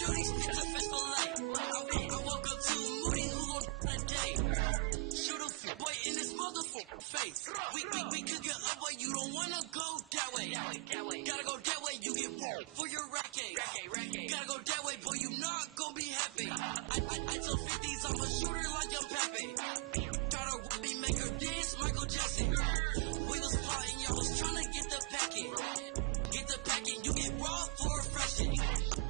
Dirty spit the fish fillet. I woke up to Moody, who gon' a day. Shoot a boy in his motherfucking face. We could get up, but you don't wanna go that way. Gotta go that way, you get more for your racket. Gotta go that way, boy, you not gonna be happy. I told 50s I'm a shooter like I'm Pepe. Gotta really make her dance, Michael Jackson. We was plotting, y'all was tryna get the packet. Get the packet, you get raw for a fraction.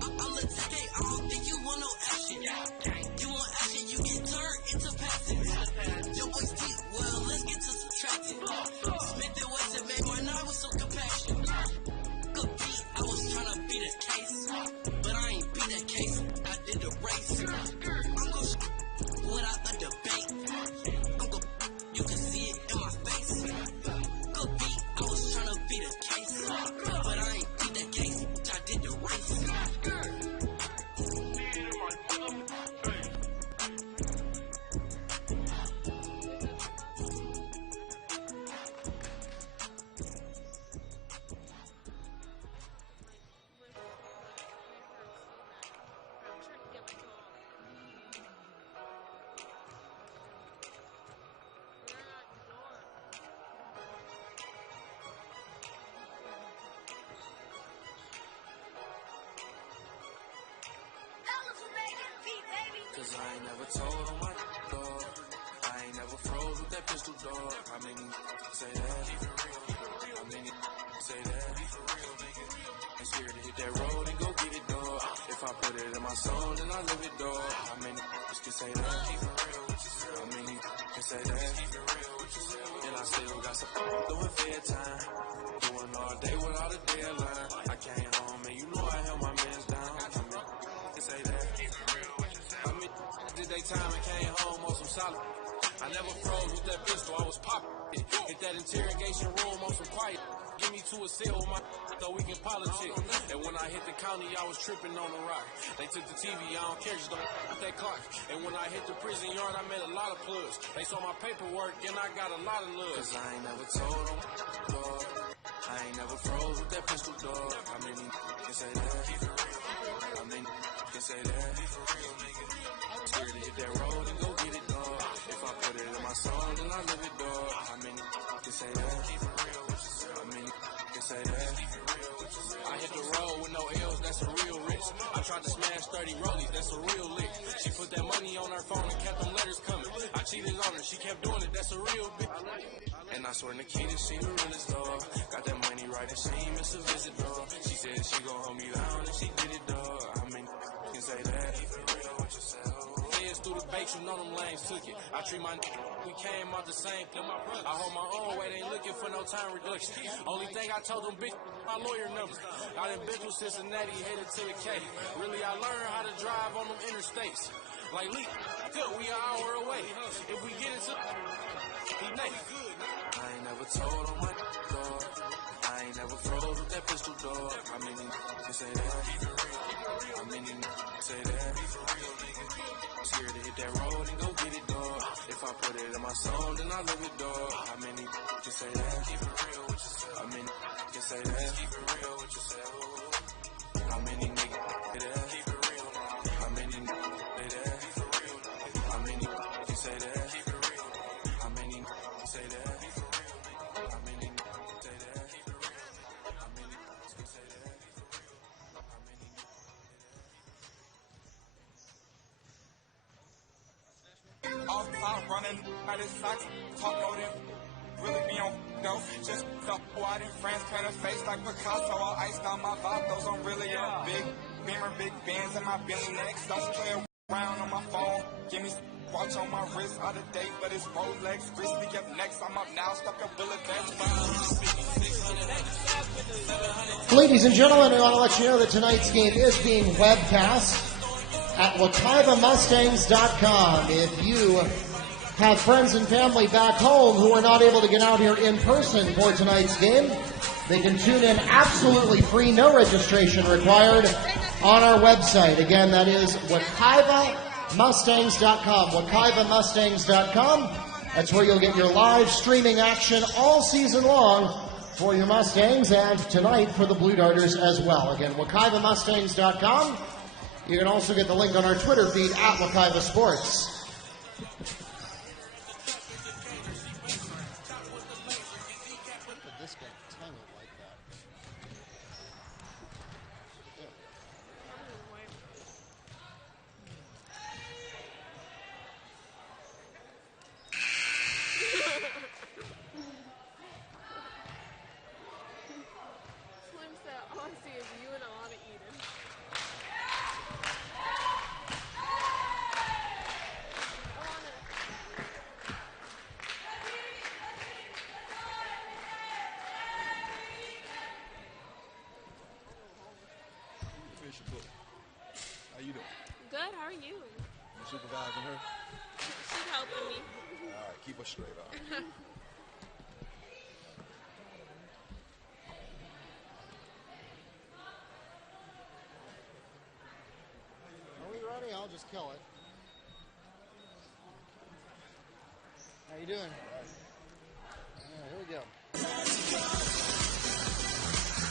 I'm the ticket, I don't think you want no action. You want action, you get turned into passive. Your boy's deep, well, let's get to subtracting. Smith and Wesson made my night with some compassion. Good beat, I was tryna beat a case. But I ain't beat a case, I did the race. I'm gon' without a debate. I'm gon' you can see it in my face. Good beat, I was tryna beat a case. But I ain't beat the case, I did the race. Cause I ain't never told on my dog. I ain't never froze with that pistol, dog. How many say that? How many say that? Ain't scared to hit that road and go get it, dog. If I put it in my soul, then I live it, dog. How many can say that? How many can say that? And I still got some doing fair time. Doing all day without a deadline. I came home and you know I held my mans down. How many can say that? Did they time and came home on some solid. I never froze with that pistol, I was popping. Hit that interrogation room on some quiet. Give me to a cell with my so we can politic. And when I hit the county, I was tripping on the rock. They took the TV, I don't care, just don't that clock. And when I hit the prison yard, I made a lot of plugs. They saw my paperwork and I got a lot of love. Cause I ain't never told them, dog. I ain't never froze with that pistol, dog. How many can say that? How many can say that? Scared to hit that road and go get it, dog. If I put it in my soul, then I live it, dog. How many can say that? How many can say that? I hit the road with no L's, that's a real risk. I tried to smash 30 rollies, that's a real lick. She put that money on her phone and kept them letters coming. I cheated on her, she kept doing it, that's a real bitch. And I swear Nikita, she the realest, dog. Got that money right and she ain't miss a visit, dog. She said she gon' hold me down and she did it, dog. How many can say that? Through the bait, you know them lanes took it. I treat my we came out the same. I hold my own weight, ain't looking for no time reduction. Only thing I told them, bitch, my lawyer number. I done been through Cincinnati, headed to the K. Really, I learned how to drive on them interstates. Like Lee, good, we an hour away. If we get into he naked. I ain't never told on my dog. I ain't never froze with that pistol, dog. How many can say that? How many say that? Scared to hit that road and go get it, dog. If I put it in my soul, then I live it, dog. How many can say that? Keep it real with yourself. How many can say that? Keep it real with yourself. How many niggas say that? Keep it real. How many say that? Keep it real. How many can say that? Keep it real. How many say that? Keep it real. How many say that? Keep it real. How many can say that? Keep it real. How many? Off top running out his socks, talk no them. Really be on though. Just up wide in France, paint a face like Picasso. All iced on my vatos. I'm really a big beamer, big bands in my Bentley next. Don't play around on my phone. Give me watch on my wrist, out of date, but it's Rolex. Wrist up next, I'm up now, stuck a bullet back. Ladies and gentlemen, I want to let you know that tonight's game is being webcast at WekivaMustangs.com. If you have friends and family back home who are not able to get out here in person for tonight's game, they can tune in absolutely free, no registration required, on our website. Again, that is WekivaMustangs.com. WekivaMustangs.com. That's where you'll get your live streaming action all season long for your Mustangs and tonight for the Blue Darters as well. Again, WekivaMustangs.com. You can also get the link on our Twitter feed at Wekiva Sports. How you doing? Good, how are you? You supervising her? She's helping me. All right, keep her straight up. Are we ready? I'll just kill it. How you doing? Here we go.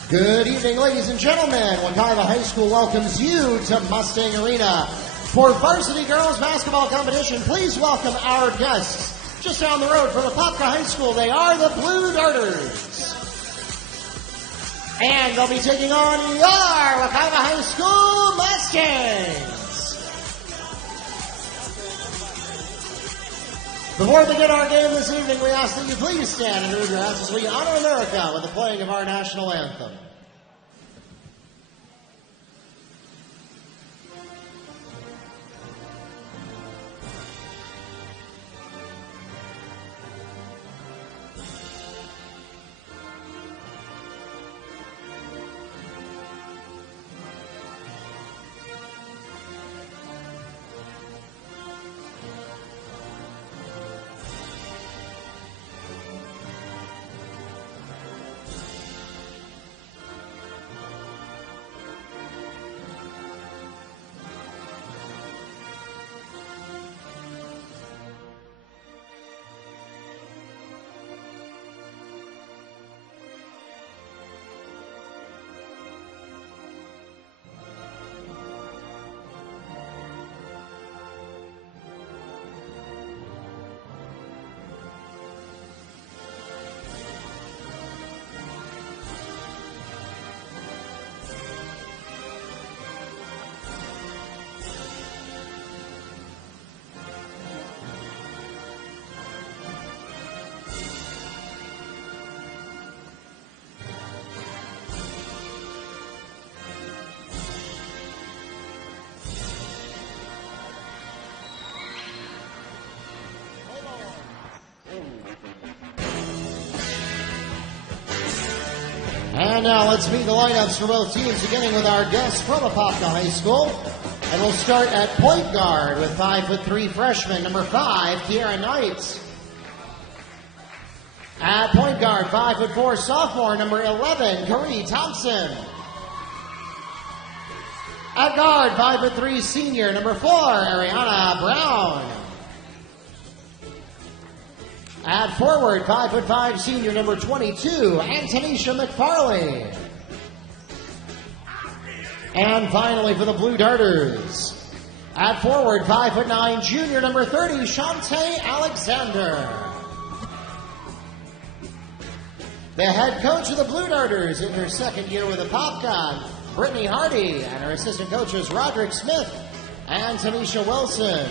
Good evening, ladies and gentlemen. Wekiva High School welcomes you to Mustang Arena for Varsity Girls Basketball Competition. Please welcome our guests. Just down the road from Apopka High School, they are the Blue Darters. And they'll be taking on your Wekiva High School Mustangs. Before we begin our game this evening, we ask that you please stand and move your hands as we honor America with the playing of our national anthem. And now let's meet the lineups for both teams, beginning with our guests from Apopka High School. And we'll start at point guard with 5'3" freshman, number 5, Kiara Knight. At point guard, 5'4" sophomore, number 11, Curry Thompson. At guard, 5'3" senior, number 4, Ariana Brown. At forward, 5'5" senior, number 22, Antonisha McFarley. And finally for the Blue Darters, at forward, 5'9" junior, number 30, Shantae Alexander. The head coach of the Blue Darters in her second year with Apopka, Brittany Hardy, and her assistant coaches, Roderick Smith and Tanisha Wilson.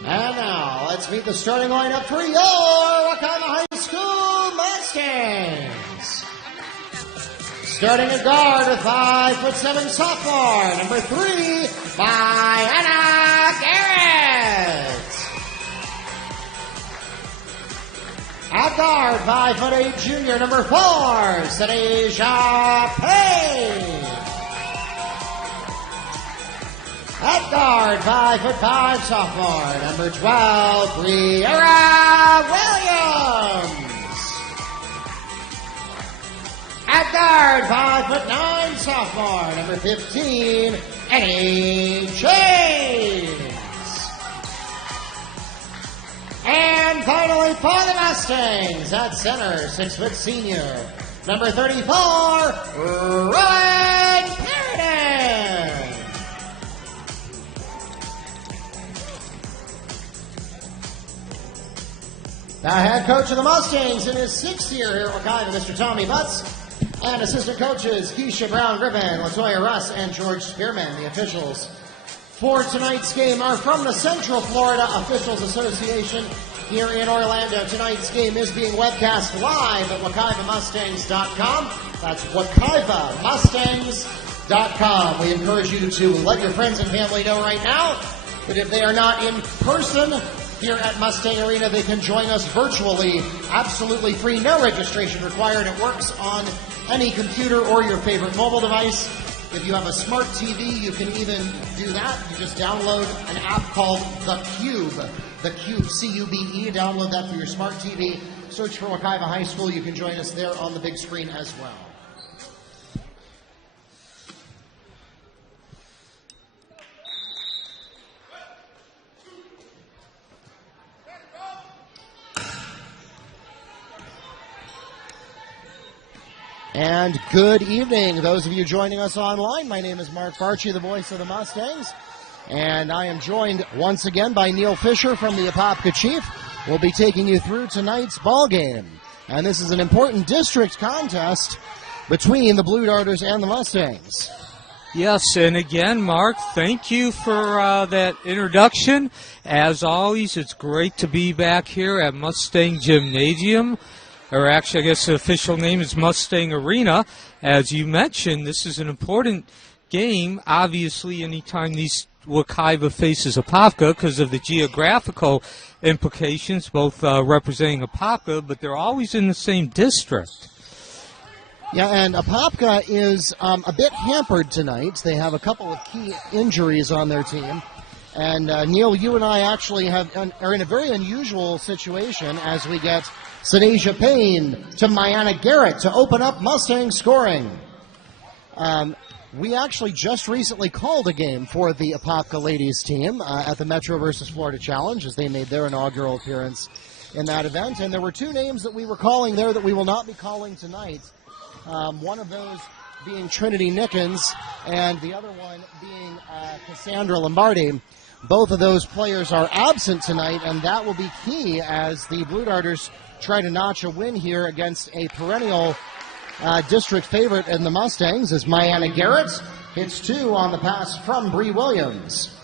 And now, let's meet the starting lineup for your Wekiva High School Mustangs. Starting at guard with 5'7" sophomore, number 3, Diana Garrett. At guard, 5'8" junior, number 4, Sanisha Payne. At guard, 5'5" sophomore, number 12, Briera Williams. At guard, 5'9" sophomore, number 15, Annie James. And And finally for the Mustangs at center, 6-foot senior, number 34, Ryan Paradis. The head coach of the Mustangs in his 6th year here at Wekiva, Mr. Tommy Butts, and assistant coaches Keisha Brown-Griffin, Latoya Russ, and George Spearman. The officials for tonight's game are from the Central Florida Officials Association here in Orlando. Tonight's game is being webcast live at WekivaMustangs.com. That's WekivaMustangs.com. We encourage you to let your friends and family know right now that if they are not in person here at Mustang Arena, they can join us virtually, absolutely free, no registration required. It works on any computer or your favorite mobile device. If you have a smart TV, you can even do that. You just download an app called The Cube. The Cube, C-U-B-E. Download that for your smart TV. Search for Wekiva High School. You can join us there on the big screen as well. And good evening, those of you joining us online. My name is Mark Varsity, the voice of the Mustangs, and I am joined once again by Neil Fisher from the Apopka Chief. We'll be taking you through tonight's ball game, and this is an important district contest between the Blue Darters and the Mustangs. Yes, and again, Mark, thank you for that introduction. As always, it's great to be back here at Mustang Gymnasium. Or actually, I guess the official name is Mustang Arena. As you mentioned, this is an important game. Obviously, anytime Wekiva faces Apopka because of the geographical implications, both representing Apopka, but they're always in the same district. Yeah, and Apopka is a bit hampered tonight. They have a couple of key injuries on their team. And Neil, you and I actually are in a very unusual situation as we get Sanasia Payne to Mayanna Garrett to open up Mustang scoring. We actually just recently called a game for the Apopka ladies team at the Metro versus Florida Challenge as they made their inaugural appearance in that event. And there were two names that we were calling there that we will not be calling tonight. One of those being Trinity Nickens and the other one being Cassandra Lombardi. Both of those players are absent tonight, and that will be key as the Blue Darters try to notch a win here against a perennial district favorite in the Mustangs as Mayanna Garrett hits two on the pass from Bree Williams.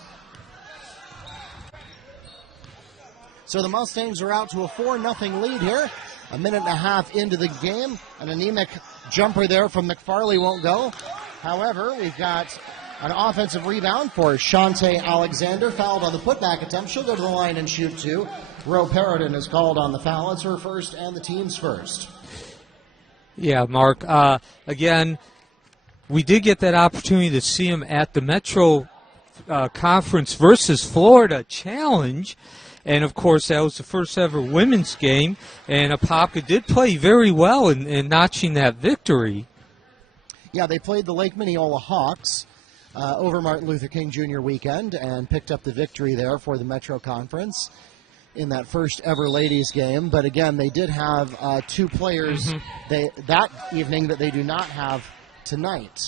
So the Mustangs are out to a 4-0 lead here. A minute and a half into the game. An anemic jumper there from McFarley won't go. However, we've got an offensive rebound for Shantae Alexander, fouled on the putback attempt. She'll go to the line and shoot two. Ro Paradin is called on the foul. It's her first and the team's first. Yeah, Mark. Again, we did get that opportunity to see him at the Metro Conference versus Florida Challenge. And, of course, that was the first ever women's game. And Apopka did play very well in notching that victory. Yeah, they played the Lake Minneola Hawks over Martin Luther King Jr. weekend and picked up the victory there for the Metro Conference in that first ever ladies game. But again, they did have two players that evening that they do not have tonight.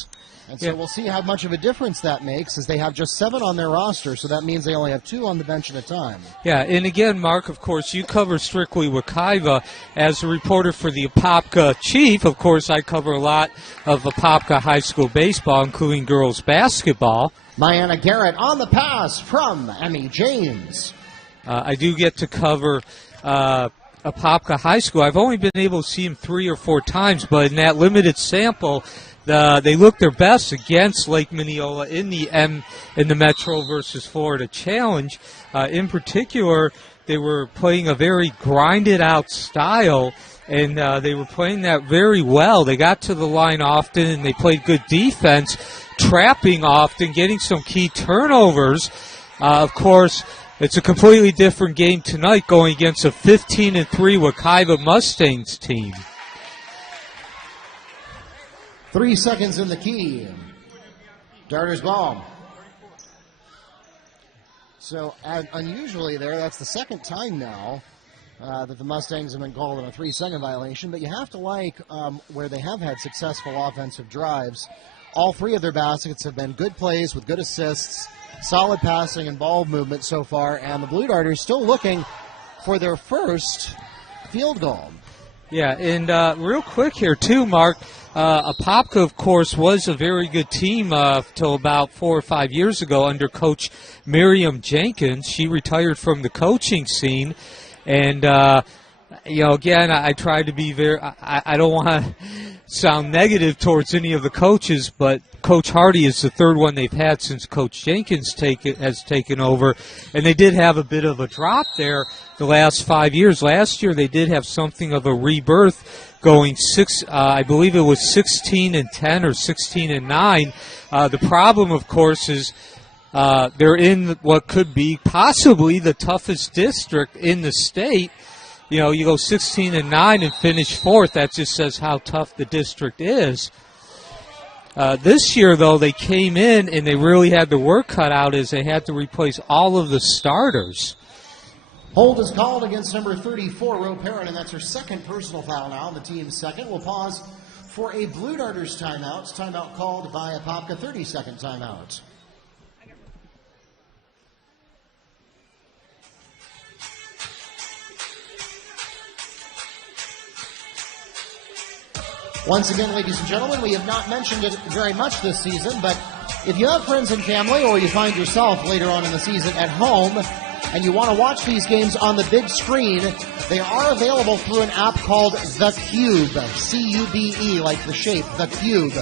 And so we'll see how much of a difference that makes as they have just 7 on their roster, so that means they only have 2 on the bench at a time. Yeah, and again, Mark, of course, you cover strictly Wekiva. As a reporter for the Apopka Chief, of course, I cover a lot of Apopka High School baseball, including girls basketball. Mayanna Garrett on the pass from Emmy James. I do get to cover Apopka High School. I've only been able to see him 3 or 4 times, but in that limited sample, they looked their best against Lake Minneola in the Metro versus Florida Challenge. In particular, they were playing a very grinded-out style, and they were playing that very well. They got to the line often, and they played good defense, trapping often, getting some key turnovers. Of course, it's a completely different game tonight going against a 15-3 Wekiva Mustangs team. 3 seconds in the key. Darters ball. So unusually there, that's the second time now that the Mustangs have been called on a 3-second violation, but you have to like where they have had successful offensive drives. All 3 of their baskets have been good plays with good assists, solid passing and ball movement so far, and the Blue Darters still looking for their first field goal. Yeah, and real quick here too, Mark, Apopka, of course, was a very good team till about 4 or 5 years ago under Coach Miriam Jenkins. She retired from the coaching scene, and again, I try to be very. I don't want to sound negative towards any of the coaches, but Coach Hardy is the 3rd one they've had since Coach Jenkins has taken over, and they did have a bit of a drop there the last 5 years. Last year, they did have something of a rebirth, going I believe it was 16-10 or 16-9. The problem, of course, is they're in what could be possibly the toughest district in the state. You go 16-9 and finish 4th. That just says how tough the district is. This year, though, they came in and they really had the work cut out as they had to replace all of the starters. Hold is called against number 34, Roe Perrin, and that's her 2nd personal foul now, the team's 2nd. We'll pause for a Blue Darters timeout. Timeout called by Apopka, 30-second timeout. Once again, ladies and gentlemen, we have not mentioned it very much this season, but if you have friends and family or you find yourself later on in the season at home and you want to watch these games on the big screen, they are available through an app called The Cube, C-U-B-E, like the shape, The Cube.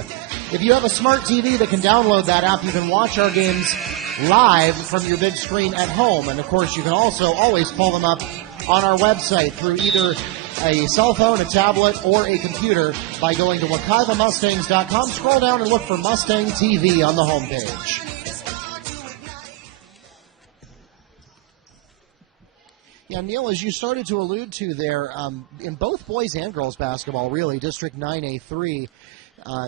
If you have a smart TV that can download that app, you can watch our games live from your big screen at home. And, of course, you can also always pull them up on our website through either a cell phone, a tablet, or a computer by going to WekivaMustangs.com. Scroll down and look for Mustang TV on the homepage. Yeah, Neil, as you started to allude to there, in both boys and girls basketball, really, District 9A3,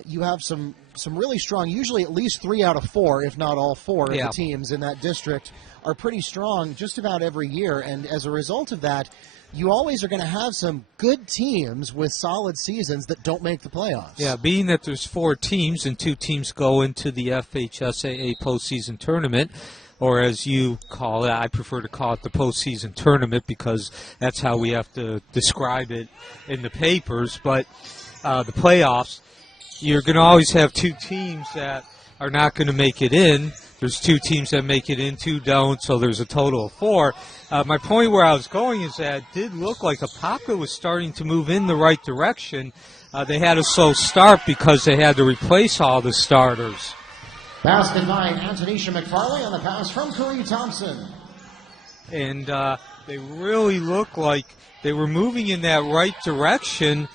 you have some really strong, usually at least 3 out of 4, if not all 4 of the teams in that district are pretty strong just about every year. And as a result of that, you always are going to have some good teams with solid seasons that don't make the playoffs. Yeah, being that there's 4 teams and 2 teams go into the FHSAA postseason tournament, or as you call it, I prefer to call it the postseason tournament because that's how we have to describe it in the papers. But the playoffs, you're going to always have 2 teams that are not going to make it in. There's 2 teams that make it in, 2 don't, so there's a total of 4. My point where I was going is that it did look like Apopka was starting to move in the right direction. They had a slow start because they had to replace all the starters. Basket by Antonisha McFarley on the pass from Curry Thompson. And they really looked like they were moving in that right direction.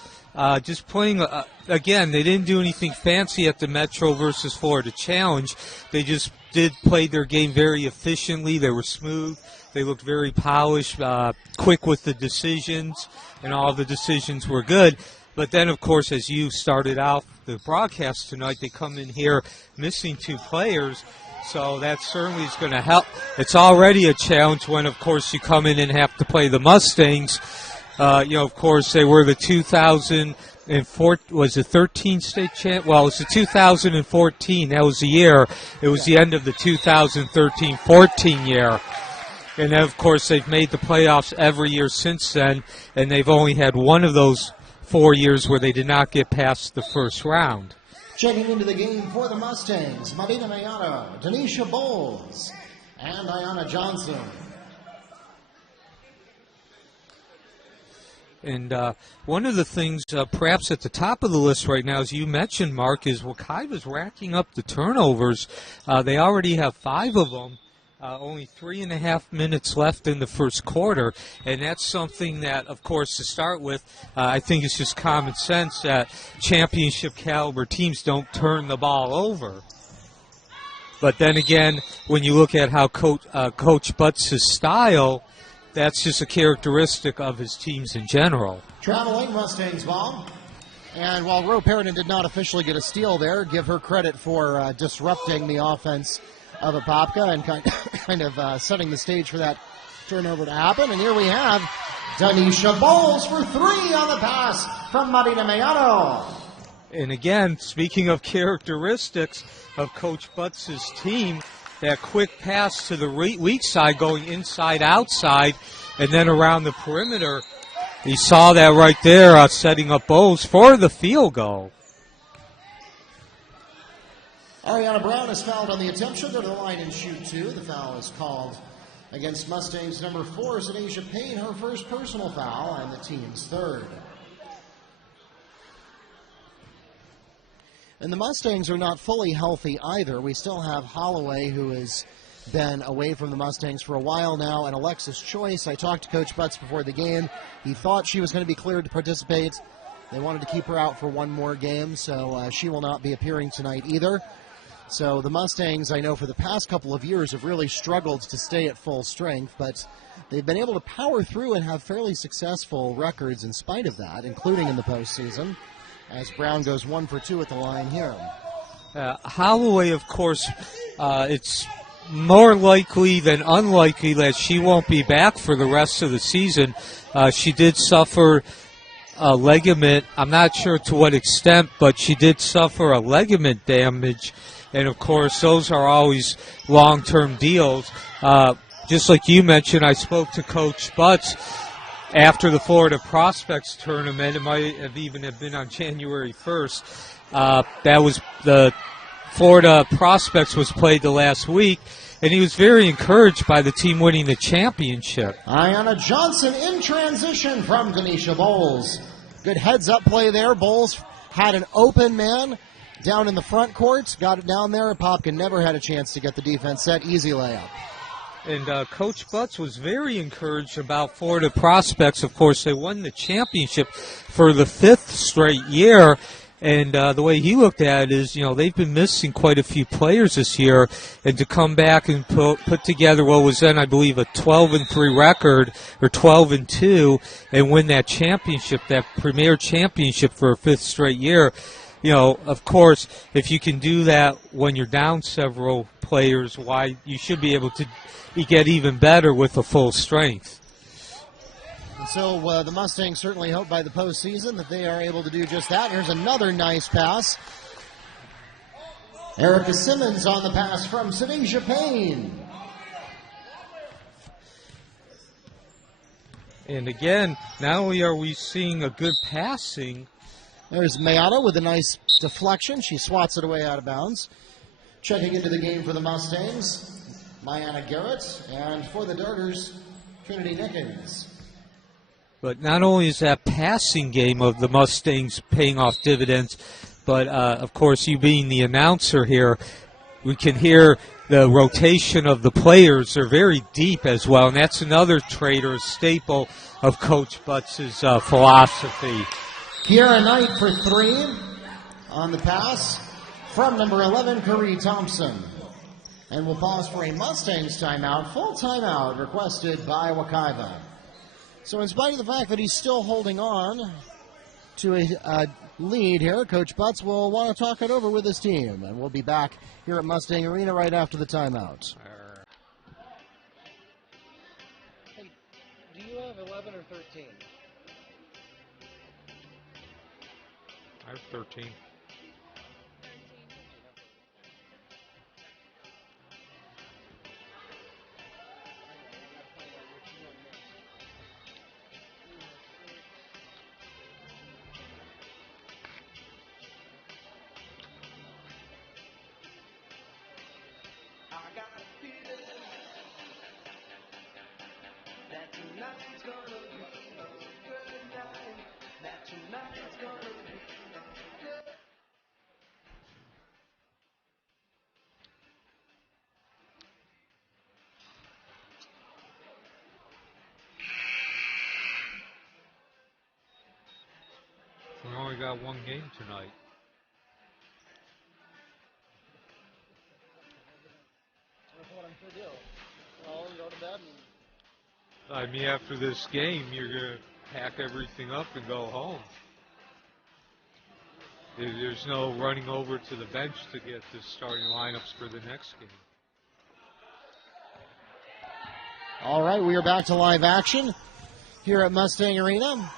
Just playing, again, they didn't do anything fancy at the Metro versus Florida Challenge. They just did play their game very efficiently. They were smooth. They looked very polished, quick with the decisions, and all the decisions were good. But then, of course, as you started out the broadcast tonight, they come in here missing 2 players. So that certainly is going to help. It's already a challenge when, of course, you come in and have to play the Mustangs. Of course, they were the 2004, was it 13 state champ? Well, it's the 2014. That was the year. It was the end of the 2013-14 year. And then, of course, they've made the playoffs every year since then, and they've only had one of those 4 years where they did not get past the first round. Checking into the game for the Mustangs, Marina Mayano, Denisha Bowles, and Ayanna Johnson. And one of the things perhaps at the top of the list right now, as you mentioned, Mark, is Wekiva's racking up the turnovers. They already have 5 of them. Only 3.5 minutes left in the first quarter, and that's something that, of course, to start with, I think it's just common sense that championship caliber teams don't turn the ball over. But then again, when you look at how Coach Butts' style, that's just a characteristic of his teams in general. Traveling Mustangs ball. And while Roe Perrin did not officially get a steal there, give her credit for disrupting the offense of Apopka and kind of setting the stage for that turnover to happen. And here we have Danisha Bowles for 3 on the pass from Marina Mayano. And again, speaking of characteristics of Coach Butts' team, that quick pass to the weak side going inside, outside, and then around the perimeter. He saw that right there, setting up Bowles for the field goal. Ariana Brown is fouled on the attempt. She'll go to the line and shoot 2. The foul is called against Mustangs number 4, Asia Payne, her first personal foul, and the team's third. And the Mustangs are not fully healthy either. We still have Holloway, who has been away from the Mustangs for a while now, and Alexis Choice. I talked to Coach Butts before the game. He thought she was going to be cleared to participate. They wanted to keep her out for one more game, so she will not be appearing tonight either. So the Mustangs, I know for the past couple of years, have really struggled to stay at full strength, but they've been able to power through and have fairly successful records in spite of that, including in the postseason, as Brown goes 1 for 2 at the line here. Holloway, of course, it's more likely than unlikely that she won't be back for the rest of the season. She did suffer a ligament. I'm not sure to what extent, but she did suffer a ligament damage. And, of course, those are always long-term deals. Just like you mentioned, I spoke to Coach Butts after the Florida Prospects Tournament. It might have even been on January 1st. That was the Florida Prospects was played the last week, and he was very encouraged by the team winning the championship. Ayanna Johnson in transition from Danisha Bowles. Good heads-up play there. Bowles had an open man down in the front court, got it down there, and Apopka never had a chance to get the defense set. Easy layup. And Coach Butts was very encouraged about Florida Prospects. Of course, they won the championship for the 5th straight year. And the way he looked at it is, they've been missing quite a few players this year. And to come back and put together what was then, I believe, a 12-3 record, or 12-2, and win that championship, that premier championship for a 5th straight year. Of course, if you can do that when you're down several players, why you should be able to get even better with a full strength. And so the Mustangs certainly hope by the postseason that they are able to do just that. Here's another nice pass. Erica Simmons on the pass from Asia Payne. And again, not only are we seeing a good passing. There's Mayata with a nice deflection. She swats it away out of bounds. Checking into the game for the Mustangs, Mayanna Garrett, and for the Darters, Trinity Nickens. But not only is that passing game of the Mustangs paying off dividends, but, of course, you being the announcer here, we can hear the rotation of the players. They're very deep as well, and that's another trait or staple of Coach Butts' philosophy. Kiara Knight for 3 on the pass from number 11, Curry Thompson. And we'll pause for a Mustangs timeout, full timeout requested by Wekiva. So in spite of the fact that he's still holding on to a lead here, Coach Butts will want to talk it over with his team. And we'll be back here at Mustang Arena right after the timeout. Hey, do you have 11 or 13? I have 13. We only got one game tonight. That's what I'm sure do. Well, go to bed and... I mean, after this game, you're going to pack everything up and go home. There's no running over to the bench to get the starting lineups for the next game. All right, we are back to live action. here at Mustang Arena.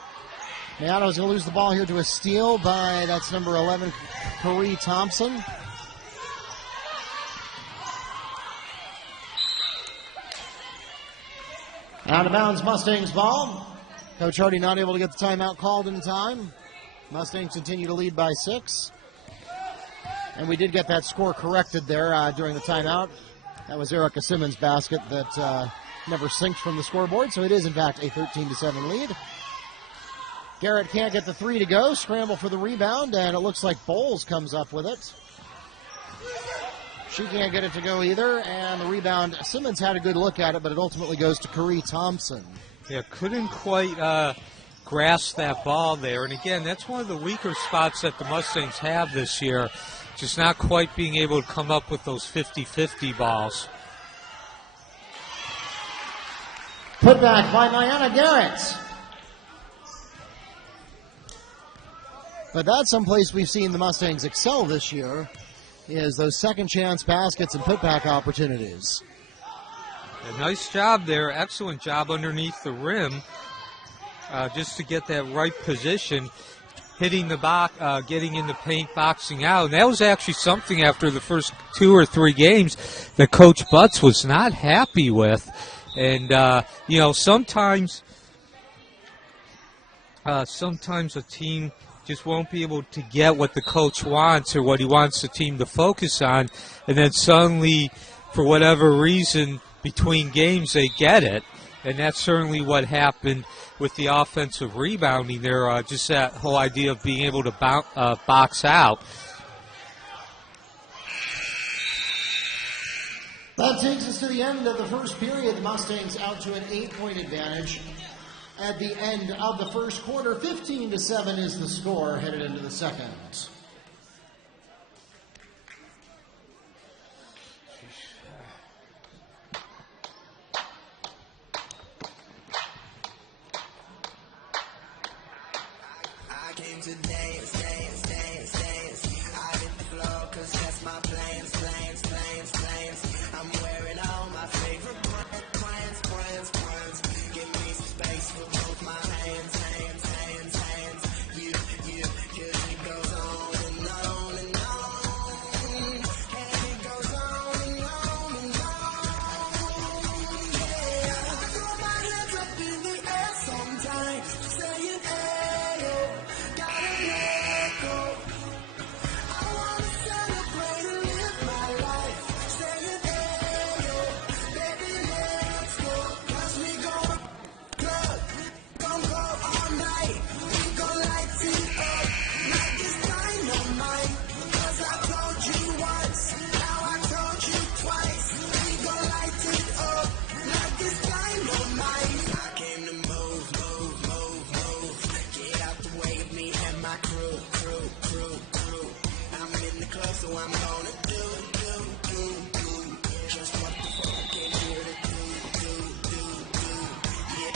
Mayano's going to lose the ball here to a steal by, that's number 11, Corey Thompson. Out of bounds, Mustangs ball. Coach Hardy not able to get the timeout called in time. Mustangs continue to lead by 6. And we did get that score corrected there during the timeout. That was Erica Simmons' basket that never synced from the scoreboard, so it is in fact a 13-7 lead. Garrett can't get the 3 to go. Scramble for the rebound, and it looks like Bowles comes up with it. She can't get it to go either, and the rebound, Simmons had a good look at it, but it ultimately goes to Corey Thompson. Yeah, couldn't quite grasp that ball there. And again, that's one of the weaker spots that the Mustangs have this year, just not quite being able to come up with those 50-50 balls. Put back by Diana Garrett. But that's someplace we've seen the Mustangs excel this year, is those second chance baskets and putback opportunities. A nice job there, excellent job underneath the rim, just to get that right position, hitting the box, getting in the paint, boxing out. And that was actually something after the first 2 or 3 games that Coach Butts was not happy with. And, sometimes a team just won't be able to get what the coach wants or what he wants the team to focus on, and then suddenly, for whatever reason, between games they get it, and that's certainly what happened with the offensive rebounding there, just that whole idea of being able to box out. That takes us to the end of the first period. The Mustangs out to an 8-point advantage. At the end of the first quarter, 15-7 is the score headed into the second. I came to dance, dance, dance, dance. I hit the floor 'cause that's my plans, plans, plans, plans. I'm wearing all my favorite plans, plans, plans. Give me some space for both my hands, hands, hands, hands. You, 'cause it goes on and on and on. And it goes on and on and on. Yeah, I throw my hands up in the air sometimes, saying, hey, gotta let go. I wanna celebrate and live my life, saying, hey, baby, let's go. 'Cause we gon' club, gon' go all night. We gon' light it up like it's dynamite. 'Cause I told you once, now I told you twice. We gon' light it up like it's dynamite. I came to move, move, move, move. Get out the way of me and my crew, crew, crew, crew. I'm in the club, so I'm gonna do just what the fuck came here to do. Yeah.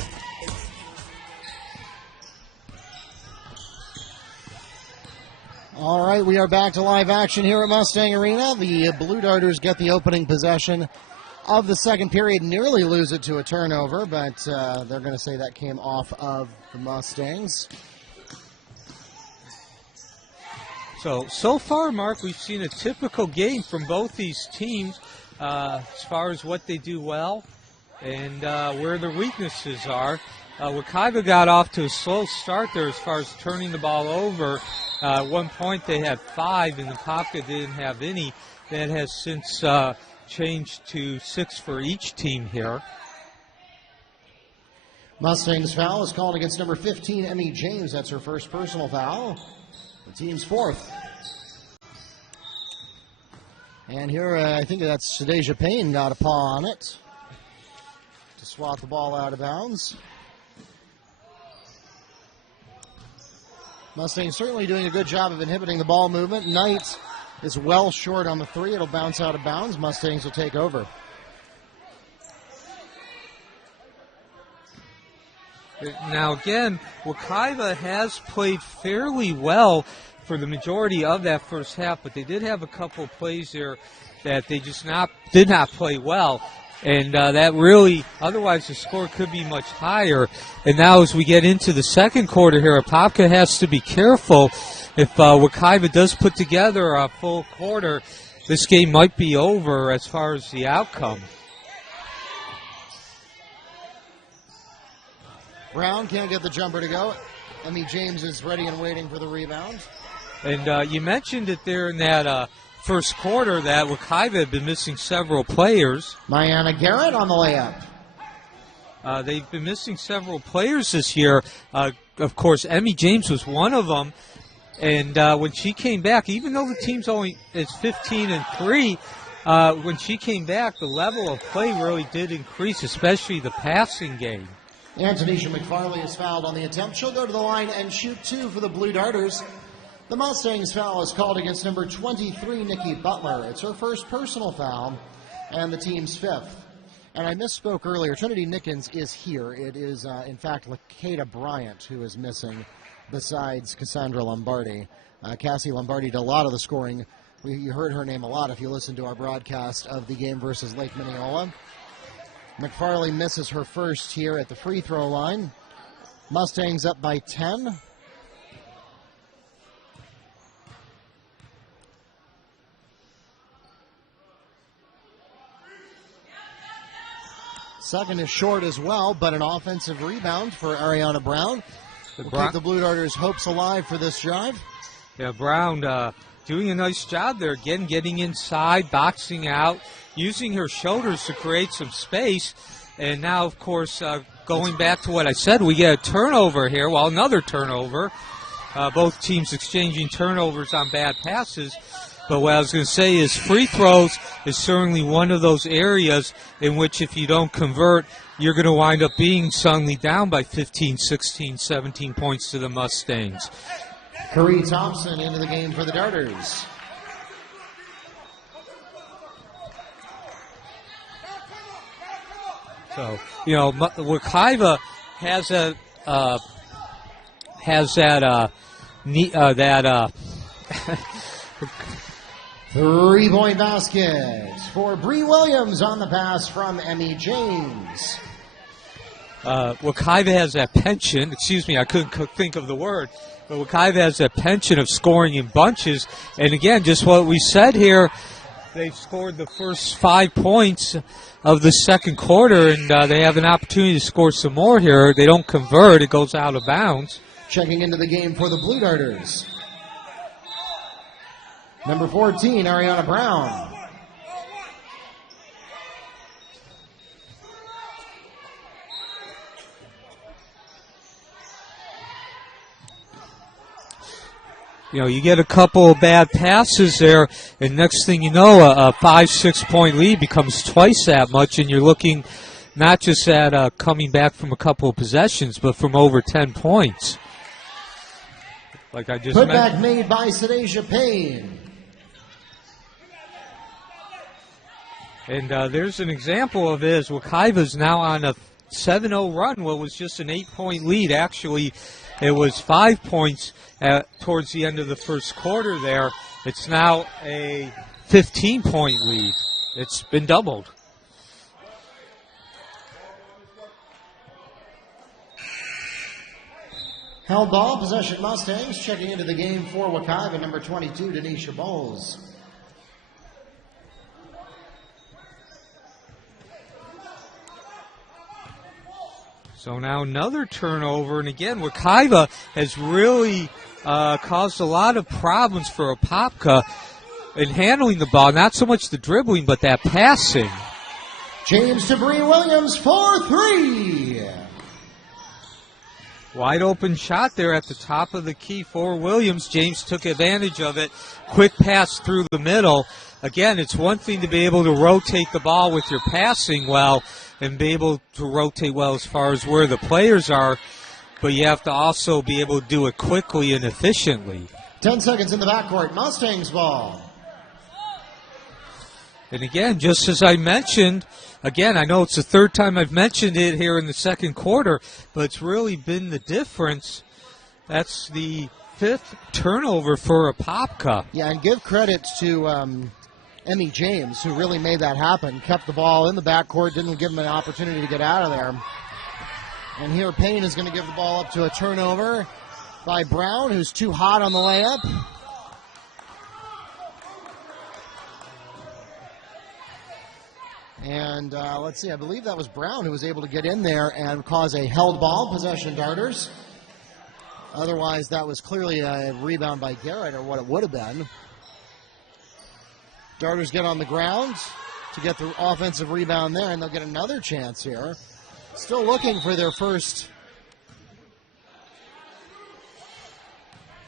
All right, we are back to live action here at Mustang Arena. The Blue Darters get the opening possession of the second period, nearly lose it to a turnover, but they're going to say that came off of the Mustangs. So far, Mark, we've seen a typical game from both these teams as far as what they do well and where their weaknesses are. Wekiva got off to a slow start there as far as turning the ball over. At one point they had 5, and Apopka didn't have any. That has since changed to 6 for each team here. Mustangs foul is called against number 15, Emmy James. That's her first personal foul. The team's fourth. And here, I think that's Shadeja Payne got a paw on it to swat the ball out of bounds. Mustangs certainly doing a good job of inhibiting the ball movement. Knight is well short on the 3. It'll bounce out of bounds. Mustangs will take over. Now again, Wekiva has played fairly well for the majority of that first half, but they did have a couple of plays there that they just did not play well. And that really, otherwise the score could be much higher. And now as we get into the second quarter here, Apopka has to be careful. If Wekiva does put together a full quarter, this game might be over as far as the outcome. Brown can't get the jumper to go. Emmy James is ready and waiting for the rebound. And you mentioned it there in that first quarter that Wekiva had been missing several players. Mariana Garrett on the layup. They've been missing several players this year. Of course, Emmy James was one of them. And when she came back, even though the team's only is 15-3, when she came back, the level of play really did increase, especially the passing game. Antonisha McFarley is fouled on the attempt. She'll go to the line and shoot 2 for the Blue Darters. The Mustangs foul is called against number 23, Nikki Butler. It's her first personal foul and the team's 5th. And I misspoke earlier. Trinity Nickens is here. It is, in fact, Lakeda Bryant who is missing besides Cassandra Lombardi. Cassie Lombardi did a lot of the scoring. You heard her name a lot if you listened to our broadcast of the game versus Lake Minneola. McFarley misses her first here at the free throw line. Mustangs up by 10. Second is short as well, but an offensive rebound for Ariana Brown. Will keep the Blue Darters' hopes alive for this drive. Yeah, Brown doing a nice job there. Again, getting inside, boxing out, using her shoulders to create some space. And now, of course, going back to what I said, we get a turnover here. Well, another turnover. Both teams exchanging turnovers on bad passes. But what I was going to say is free throws is certainly one of those areas in which if you don't convert, you're going to wind up being suddenly down by 15, 16, 17 points to the Mustangs. Curry Thompson into the game for the Darters. So, you know, Wekiva has that 3-point basket for Bree Williams on the pass from Emmy James. Wekiva has that penchant, I couldn't think of the word, but Wekiva has that penchant of scoring in bunches. And again, just what we said here, they've scored the first 5 points of the second quarter, and they have an opportunity to score some more here. They don't convert, it goes out of bounds. Checking into the game for the Blue Darters. Number 14, Ariana Brown. You know, you get a couple of bad passes there, and next thing you know, a 5-6 point lead becomes twice that much, and you're looking not just at coming back from a couple of possessions, but from over 10 points. Like I just Putback made by Sadasia Payne. And there's an example of it as Wekiva's now on a 7-0 run. What was just an 8-point lead. Actually, it was 5 points towards the end of the first quarter there. It's now a 15-point lead. It's been doubled. Held ball, possession Mustangs. Checking into the game for Wekiva, number 22, Denisha Bowles. So now another turnover, and again, Wekiva has really caused a lot of problems for Apopka in handling the ball. Not so much the dribbling, but that passing. James to Bree Williams for 3. Wide open shot there at the top of the key for Williams. James took advantage of it. Quick pass through the middle. Again, it's one thing to be able to rotate the ball with your passing well and be able to rotate well as far as where the players are, but you have to also be able to do it quickly and efficiently. 10 seconds in the backcourt. Mustangs ball. And again, just as I mentioned, again, I know it's the third time I've mentioned it here in the second quarter, but it's really been the difference. That's the 5th turnover for Apopka. Yeah, and give credit to Emmy James, who really made that happen. Kept the ball in the backcourt, didn't give him an opportunity to get out of there. And here Payne is going to give the ball up to a turnover by Brown, who's too hot on the layup. And let's see, I believe that was Brown who was able to get in there and cause a held ball, possession Darters. Otherwise, that was clearly a rebound by Garrett, or what it would have been. Darters get on the ground to get the offensive rebound there, and they'll get another chance here. Still looking for their first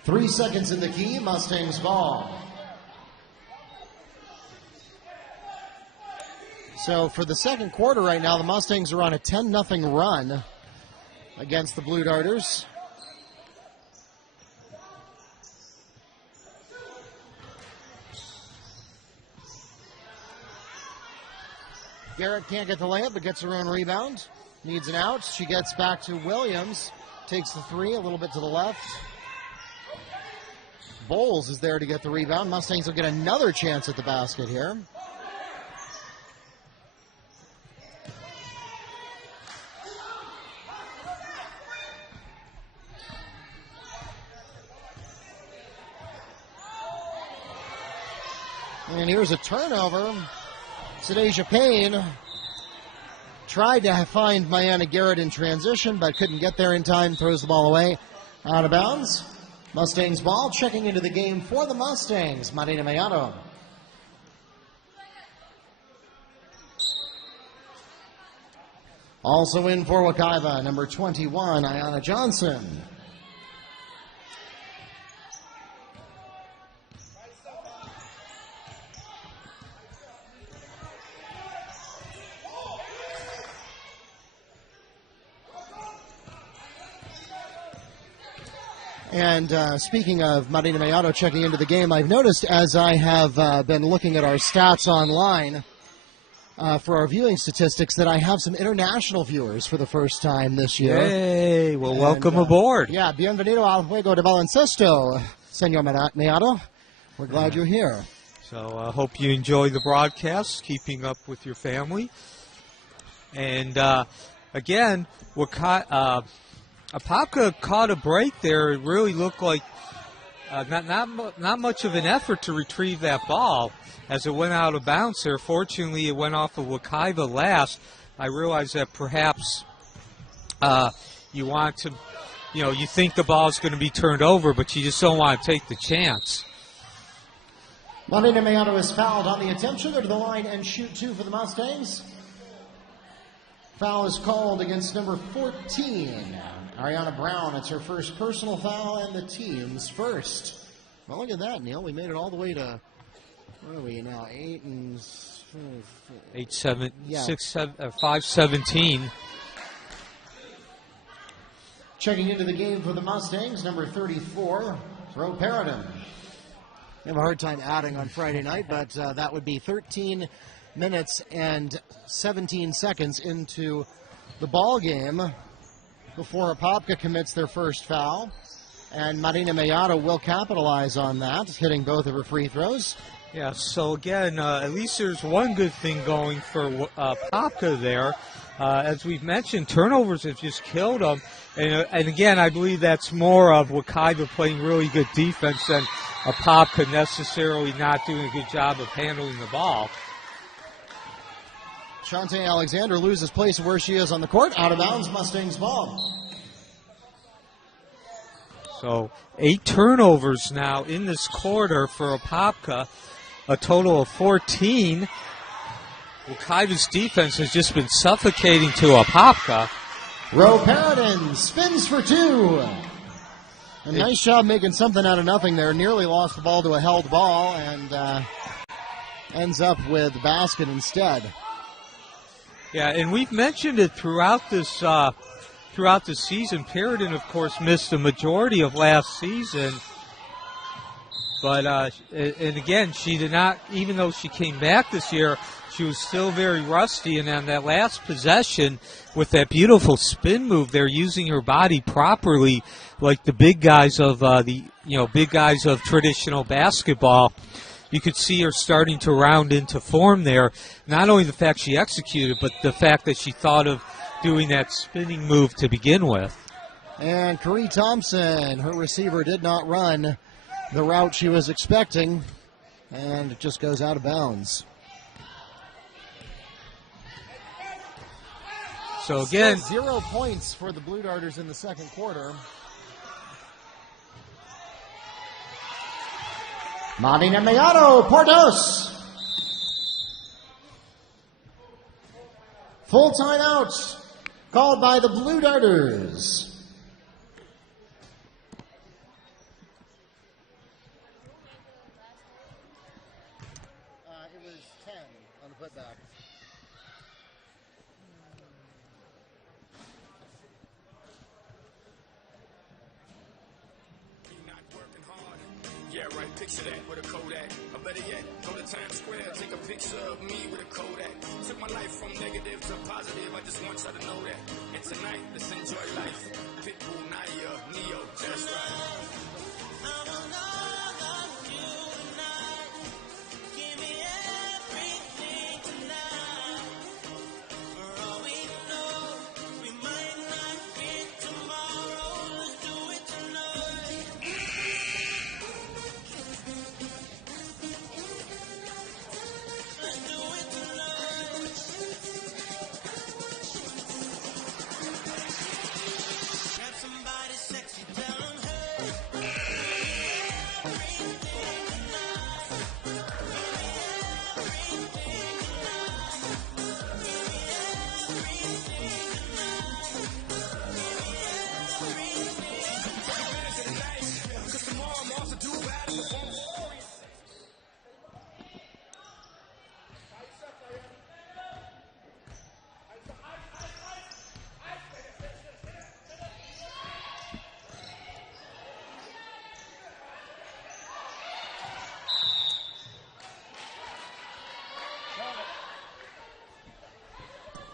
3 seconds in the key. Mustangs ball. So for the second quarter right now, the Mustangs are on a 10-0 run against the Blue Darters. Garrett can't get the layup, but gets her own rebound. Needs an out. She gets back to Williams. Takes the three, a little bit to the left. Bowles is there to get the rebound. Mustangs will get another chance at the basket here. And here's a turnover. Sadeja Payne tried to find Mayanna Garrett in transition, but couldn't get there in time. Throws the ball away, out of bounds. Mustangs ball. Checking into the game for the Mustangs, Marina Mayado. Also in for Wekiva, number 21, Ayanna Johnson. And speaking of Marina Mayado checking into the game, I've noticed as I have been looking at our stats online for our viewing statistics that I have some international viewers for the first time this year. Hey, well, welcome aboard. Yeah, bienvenido al juego de baloncesto, Senor Mayado. We're glad you're here. So I hope you enjoy the broadcast, keeping up with your family. And again, Apopka caught a break there. It really looked like not much of an effort to retrieve that ball as it went out of bounds there. Fortunately, it went off of Wekiva last. I realize that perhaps you want to, you think the ball's going to be turned over, but you just don't want to take the chance. Marina Mayado is fouled on the attempt. She'll go to the line and shoot two for the Mustangs. Foul is called against number 14. Ariana Brown, it's her first personal foul and the team's first. Well, look at that, Neil. We made it all the way to, where are we now? 5:17. Checking into the game for the Mustangs, number 34, Ro Paradin. I have a hard time adding on Friday night, but that would be 13 minutes and 17 seconds into the ball game before Apopka commits their first foul. And Marina Mayado will capitalize on that, hitting both of her free throws. Yeah, so again, at least there's one good thing going for Apopka there. As we've mentioned, turnovers have just killed them. And again, I believe that's more of Wekiva playing really good defense than Apopka necessarily not doing a good job of handling the ball. Shantae Alexander loses place of where she is on the court. Out of bounds, Mustangs ball. So 8 turnovers now in this quarter for Apopka, a total of 14. Wekiva's defense has just been suffocating to Apopka. Ro Paradin spins for two. A nice job making something out of nothing there. Nearly lost the ball to a held ball and ends up with the basket instead. Yeah, and we've mentioned it throughout this season. Paradin, of course, missed the majority of last season. But, and again, she did not, even though she came back this year, she was still very rusty. And on that last possession, with that beautiful spin move, they're using her body properly, like the big guys of big guys of traditional basketball. you could see her starting to round into form there. Not only the fact she executed, but the fact that she thought of doing that spinning move to begin with. And Kari Thompson, her receiver, did not run the route she was expecting, and it just goes out of bounds. So again, still 0 points for the Blue Darters in the second quarter. Marina Mayano, Portos. Full timeout called by the Blue Darters. It was 10 on the putback. Yeah, right, picture that with a Kodak. Or better yet, go to Times Square, take a picture of me with a Kodak. Took my life from negative to positive, I just want y'all to know that. And tonight, let's enjoy life. Pitbull, Nadia, Neo, that's right.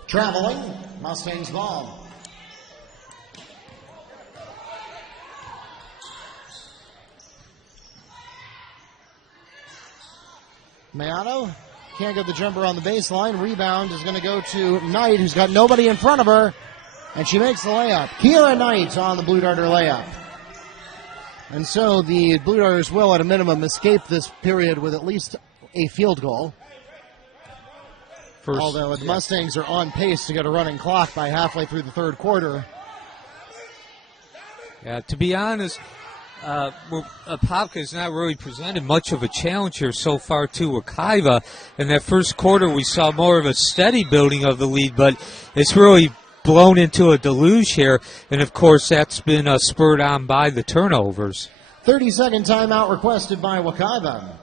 Traveling, Mustangs ball. Mayano can't get the jumper on the baseline. Rebound is going to go to Knight, who's got nobody in front of her, and she makes the layup. Kira Knight on the Blue Darter layup. And so the Blue Darters will, at a minimum, escape this period with at least a field goal. Although the Mustangs are on pace to get a running clock by halfway through the third quarter. Yeah, to be honest, Apopka has not really presented much of a challenge here so far to Wekiva. In that first quarter, we saw more of a steady building of the lead, but it's really blown into a deluge here. And, of course, that's been spurred on by the turnovers. 30-second timeout requested by Wekiva.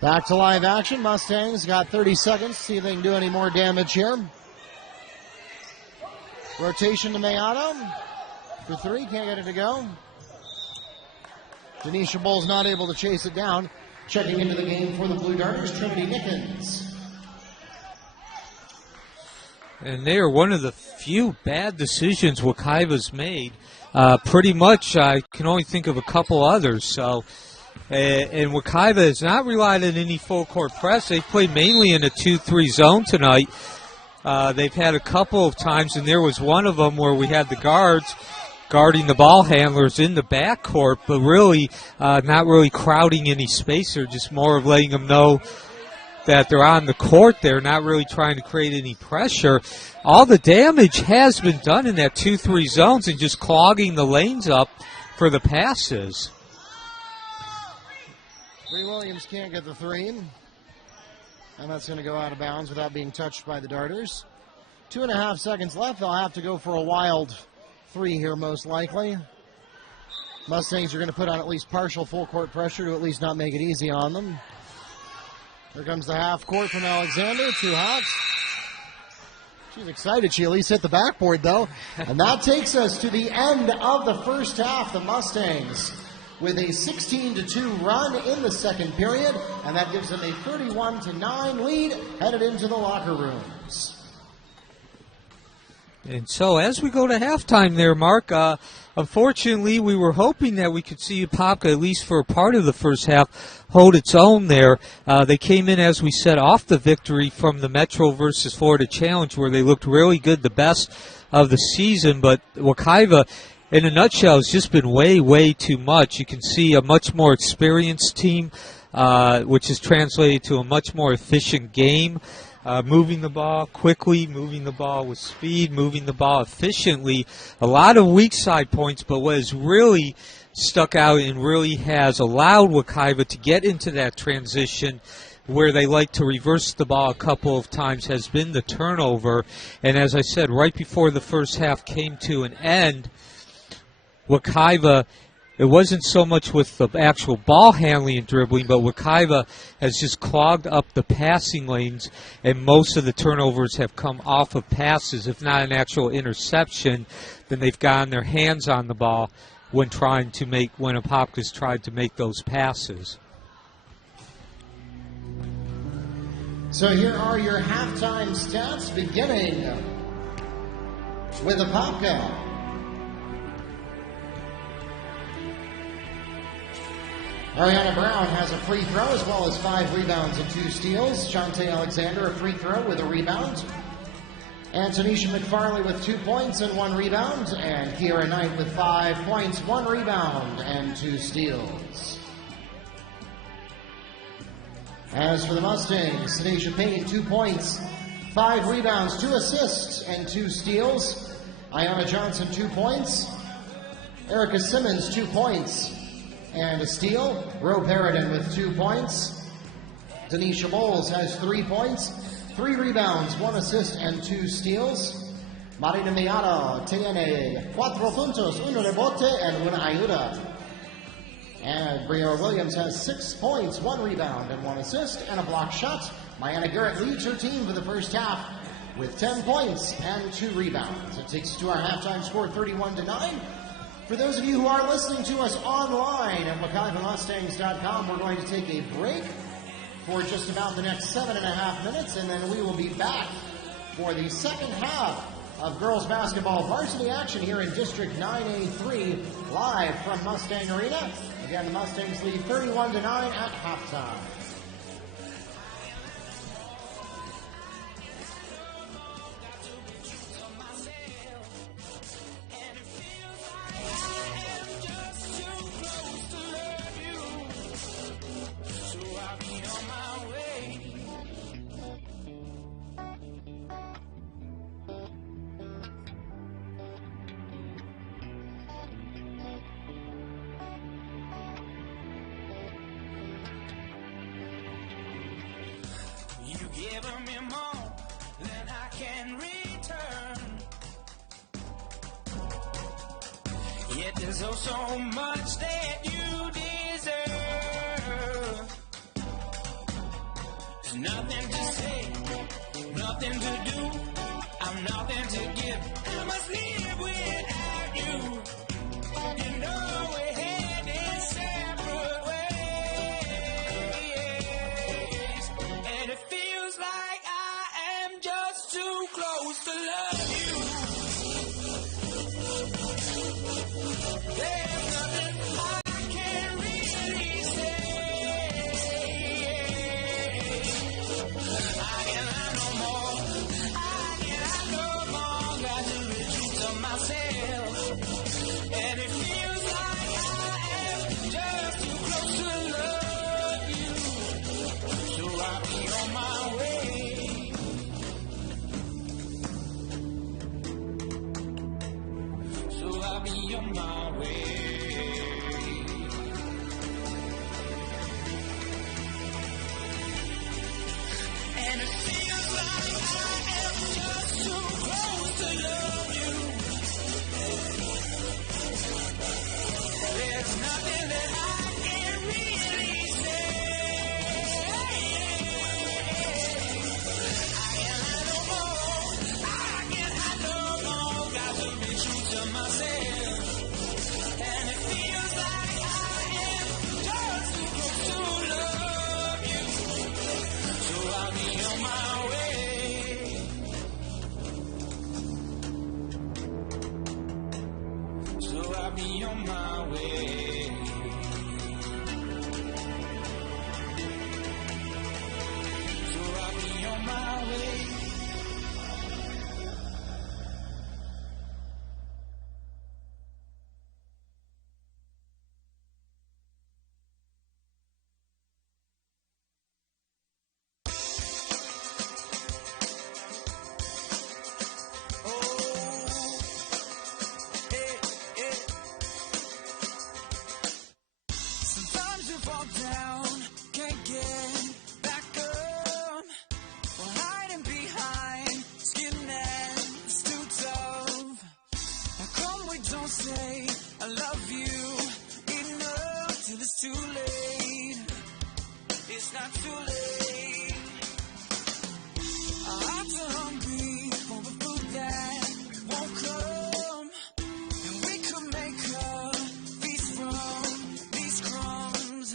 Back to live action. Mustangs got 30 seconds. See if they can do any more damage here. Rotation to Mayano for three. Can't get it to go. Denisha Bull's not able to chase it down. Checking into the game for the Blue Darters, Trinity Nickens. And they are one of the few bad decisions Wekiva's made. Pretty much, I can only think of a couple others. So. And Wekiva has not relied on any full court press. They've played mainly in a 2-3 zone tonight. They've had a couple of times, and there was one of them where we had the guards guarding the ball handlers in the backcourt, but really not really crowding any space or just more of letting them know that they're on the court. They're not really trying to create any pressure. All the damage has been done in that 2-3 zones and just clogging the lanes up for the passes. Bree Williams can't get the three. And that's going to go out of bounds without being touched by the Darters. 2.5 seconds left. They'll have to go for a wild three here, most likely. Mustangs are going to put on at least partial full court pressure to at least not make it easy on them. Here comes the half court from Alexander. Two hots. She's excited. She at least hit the backboard, though. And that takes us to the end of the first half. The Mustangs with a 16-2 run in the second period, and that gives them a 31-9 lead headed into the locker rooms. And so as we go to halftime there, Mark, unfortunately we were hoping that we could see Apopka, at least for a part of the first half, hold its own there. They came in, as we said, off the victory from the Metro versus Florida Challenge, where they looked really good, the best of the season, but Wekiva, in a nutshell, has just been way, way too much. You can see a much more experienced team, which is translated to a much more efficient game. Moving the ball quickly, moving the ball with speed, moving the ball efficiently. A lot of weak side points, but what has really stuck out and really has allowed Wekiva to get into that transition where they like to reverse the ball a couple of times has been the turnover. And as I said, right before the first half came to an end, Wekiva, it wasn't so much with the actual ball handling and dribbling, but Wekiva has just clogged up the passing lanes, and most of the turnovers have come off of passes. If not an actual interception, then they've gotten their hands on the ball when Apopka's tried to make those passes. So here are your halftime stats, beginning with Apopka. Ariana Brown has a free throw as well as 5 rebounds and 2 steals. Shantae Alexander a free throw with a rebound. And Tanisha McFarley with 2 points and 1 rebound. And Kiera Knight with 5 points, 1 rebound, and 2 steals. As for the Mustangs, Tanisha Payne 2 points, 5 rebounds, 2 assists, and 2 steals. Ayanna Johnson 2 points. Erica Simmons 2 points and a steal. Ro Paradin with 2 points. Denisha Bowles has 3 points, 3 rebounds, 1 assist, and 2 steals. Marina Miata tiene 4 puntos, 1 rebote, and 1 ayuda. And Briora Williams has 6 points, 1 rebound, and 1 assist, and a block shot. Mayanna Garrett leads her team for the first half with 10 points and 2 rebounds. It takes us to our halftime score, 31-9. For those of you who are listening to us online at WekivaMustangs.com, we're going to take a break for just about the next 7.5 minutes, and then we will be back for the second half of girls basketball varsity action here in District 9A3, live from Mustang Arena. Again, the Mustangs lead 31-9 at halftime. Giving me more than I can return. Yet there's oh so much that you deserve. There's nothing to say, nothing to do. I'm nothing to give. I must live without you. You know we're heading separate ways, and it feels like I am just too close to love you. There's nothing I can really say. I cannot no more. I cannot no more. Got to be true to myself, and it feels like I am just too close to love you. So I'll be on my be on my way. And it feels like I am just too close to love you. There's nothing that I can really say. I can't hide no more. I can't hide no more. Got to be true to myself. And it feels like I am just too close to love you. So I'll be on my way. So I'll be on my way. So I'll be on my way. Sometimes you fall down, can't get back up. While hiding behind skin that's too tough. How come we don't say I love you enough till it's too late? It's not too late. Our hearts are hungry for the food that won't come. And we could make a feast from these crumbs.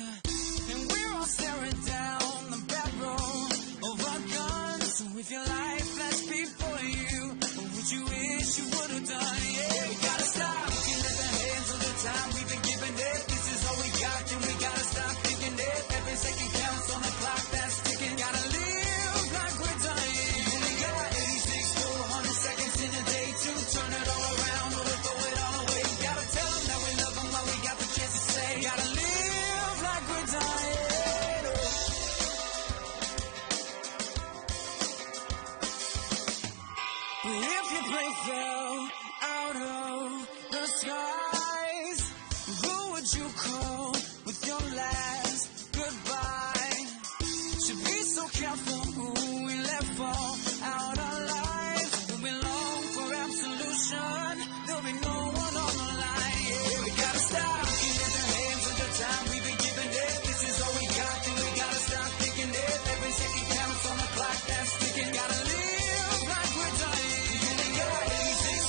And we're all staring down the barrel of our guns. So if your life flashed before you, what would you wish you would have done? Yeah, we gotta stop looking at the hands of the time we've been given it. This is all we got, and we gotta stop thinking it. Every second counts on the clock that's ticking. Gotta live like we're dying. You only got 86 to 100 seconds in a day to turn it all around or to throw it all away. Gotta tell them that we love them while we got the chance to say. Gotta live like we're dying. If your plane fell out of the skies, who would you call with your last goodbye? Should be so careful who we let fall out our lives. We'll be long for absolution. There'll be no one on the line. Yeah, we gotta stop looking at the hands of the time we've been given it. This is all we got, and we gotta stop thinking it. Every second counts on the clock that's ticking. Gotta live like we're dying. You only got 86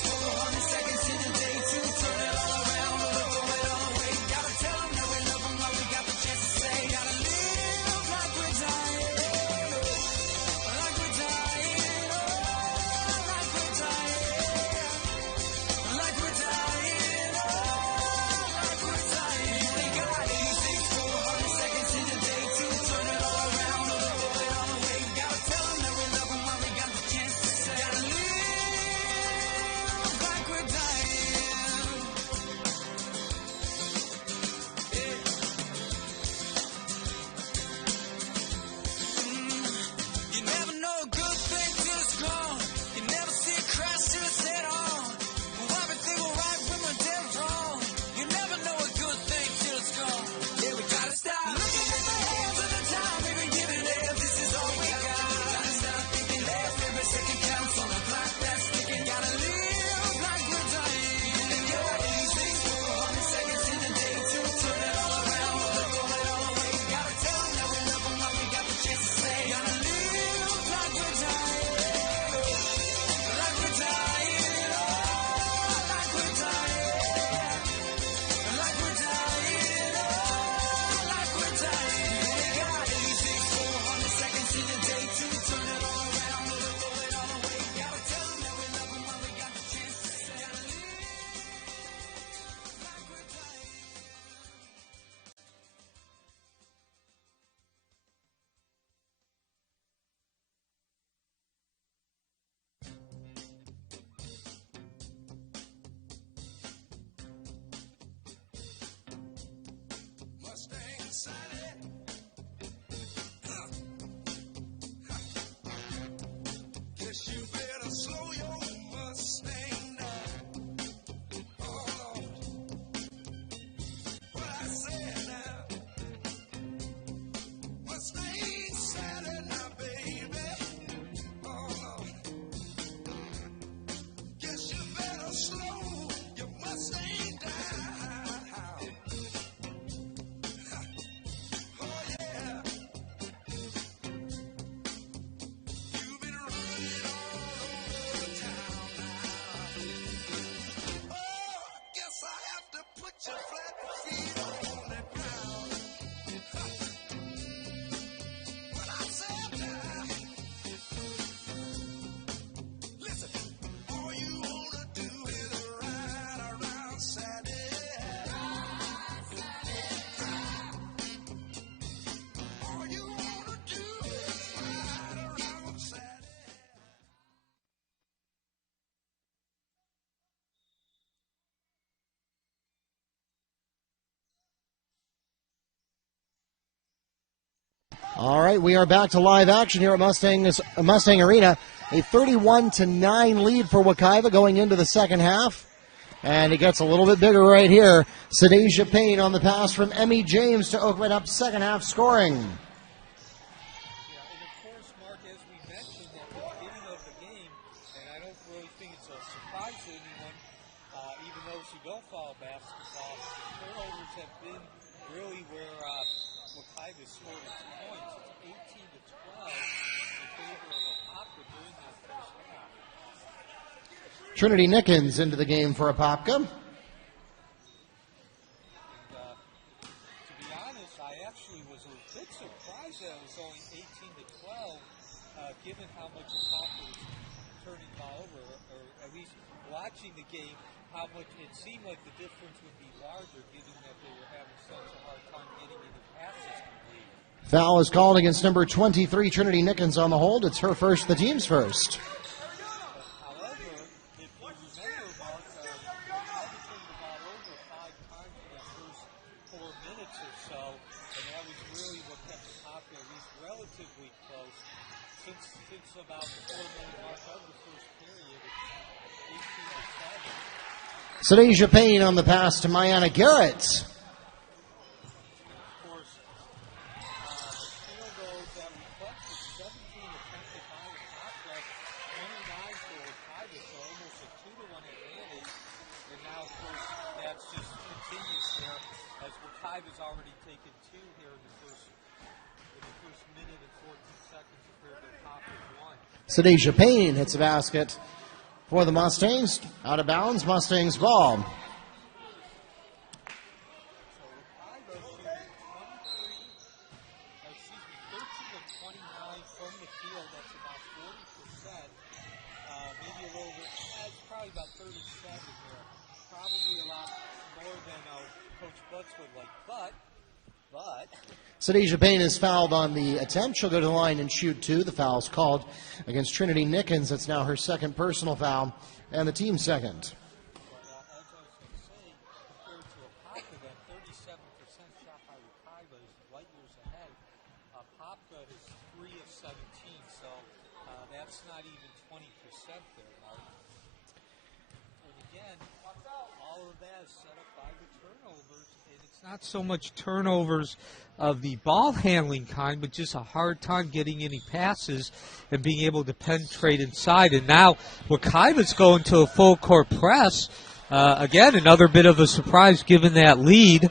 All right, we are back to live action here at Mustang Arena. A 31-9 lead for Wekiva going into the second half. And it gets a little bit bigger right here. Sadeja Payne on the pass from Emmy James to open up second half scoring. Trinity Nickens into the game for Apopka. To be honest, I actually was a bit surprised that it was only 18-12, given how much Apopka was turning the ball over, or at least watching the game, how much it seemed like the difference would be larger, given that they were having such a hard time getting any passes complete. Foul is called against number 23, Trinity Nickens on the hold. It's her first, the team's first. Sadeja Payne on the pass to Mayanna Garrett. Sadeja Payne hits a basket for the Mustangs. Out of bounds, Mustangs ball. Sadeja Payne is fouled on the attempt. She'll go to the line and shoot two. The foul's called against Trinity Nickens. That's now her second personal foul and the team's second. Not so much turnovers of the ball handling kind, but just a hard time getting any passes and being able to penetrate inside. And now Wekiva's going to a full court press. Again, another bit of a surprise given that lead,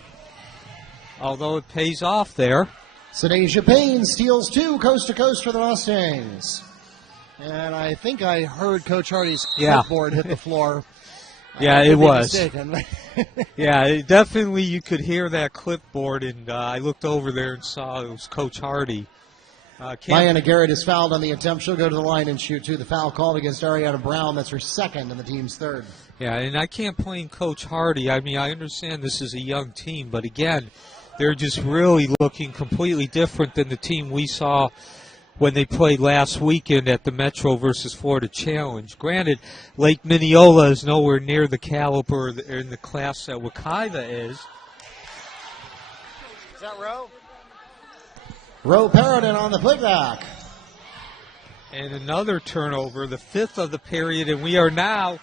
although it pays off there. Sadeja Payne steals two coast to coast for the Mustangs. And I think I heard Coach Hardy's clipboard hit the floor. Yeah, it was. Yeah, definitely you could hear that clipboard, and I looked over there and saw it was Coach Hardy. Mayanna Garrett is fouled on the attempt. She'll go to the line and shoot two. The foul called against Ariana Brown. That's her second and the team's third. Yeah, and I can't blame Coach Hardy. I mean, I understand this is a young team, but again, they're just really looking completely different than the team we saw when they played last weekend at the Metro versus Florida Challenge. Granted, Lake Mineola is nowhere near the caliber in the class that Wekiva is. Is that Roe? Roe Paradin on the putback. And another turnover, the fifth of the period, and we are now,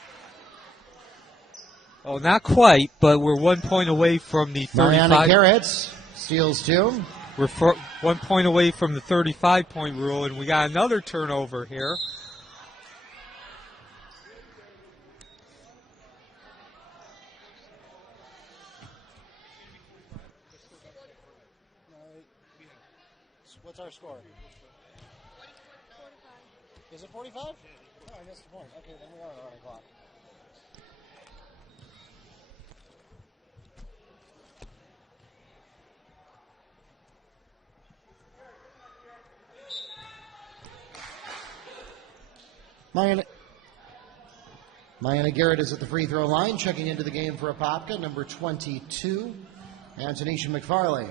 not quite, but we're 1 point away from the 35. Mayanna Garrett steals two. We're 1 point away from the 35-point rule, and we got another turnover here. What's our score? 45. Is it 45? Oh, I missed the point. Okay, then we are on the clock. Mayanna Garrett is at the free throw line, checking into the game for Apopka, number 22, Antonisha McFarlane.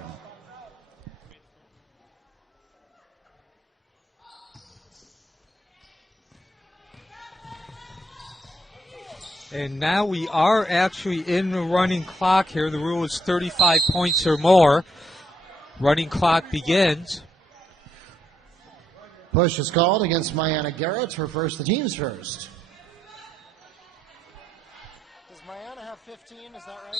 And now we are actually in the running clock here. The rule is 35 points or more. Running clock begins. Push is called against Mayanna Garrett. Her first, the team's first. Does Mayanna have 15? Is that right?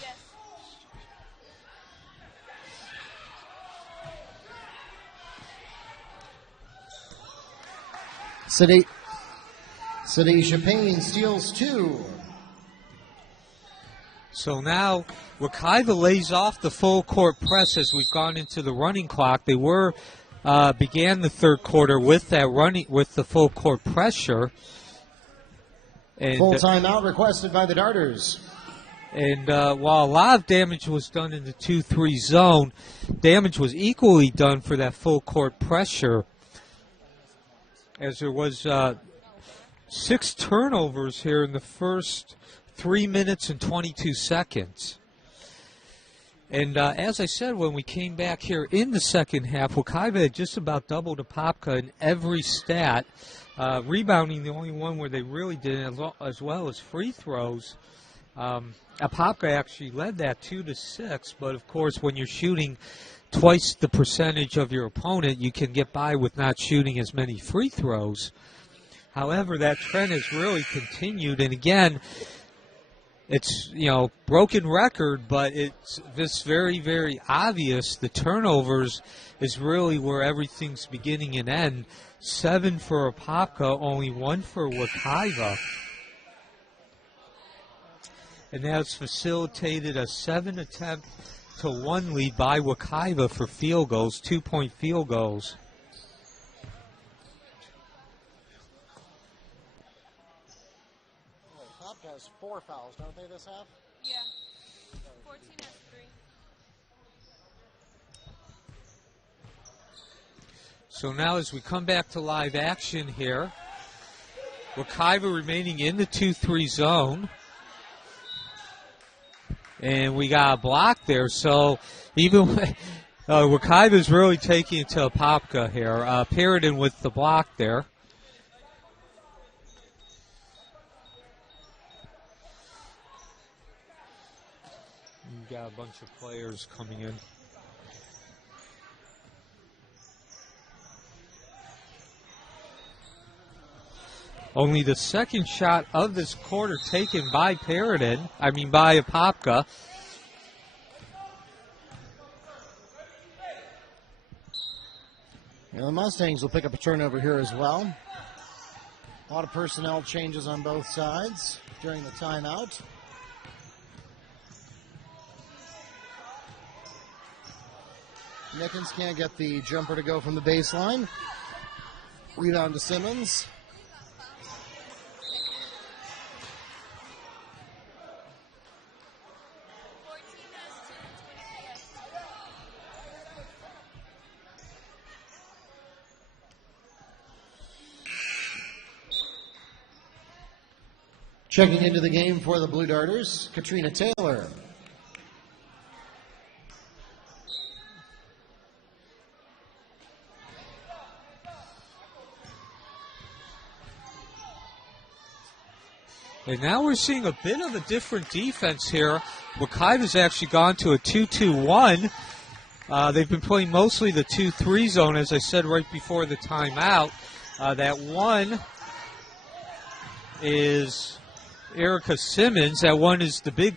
Yes. Sadisha Payne steals 2. So now Wekiva lays off the full court press as we've gone into the running clock. They began the third quarter with the full court pressure. And, Full timeout requested by the Darters. And while a lot of damage was done in the 2-3 zone, damage was equally done for that full court pressure, as there was 6 turnovers here in the first 3 minutes and 22 seconds. And as I said, when we came back here in the second half, Wekiva had just about doubled Apopka in every stat, rebounding the only one where they really did, as well as free throws. Apopka actually led that 2-6, but of course when you're shooting twice the percentage of your opponent, you can get by with not shooting as many free throws. However, that trend has really continued, and again, it's, broken record, but it's this very, very obvious. The turnovers is really where everything's beginning and end. 7 for Apopka, only 1 for Wekiva. And that's facilitated a 7-attempt-to-1 lead by Wekiva for field goals, 2-point field goals. Apopka has 4 fouls, don't they, this half? Yeah. 14 has 3. So now as we come back to live action here, Wekiva remaining in the 2-3 zone. And we got a block there, so even Wekiva is really taking it to Apopka here. Perrodin with the block there. You got a bunch of players coming in. Only the second shot of this quarter taken by by Apopka. The Mustangs will pick up a turnover here as well. A lot of personnel changes on both sides during the timeout. Nickens can't get the jumper to go from the baseline. Rebound to Simmons. Checking into the game for the Blue Darters, Katrina Taylor. And now we're seeing a bit of a different defense here. Wekiva's actually gone to a 2-2-1. They've been playing mostly the 2-3 zone, as I said right before the timeout. That one is Erica Simmons. That one is the big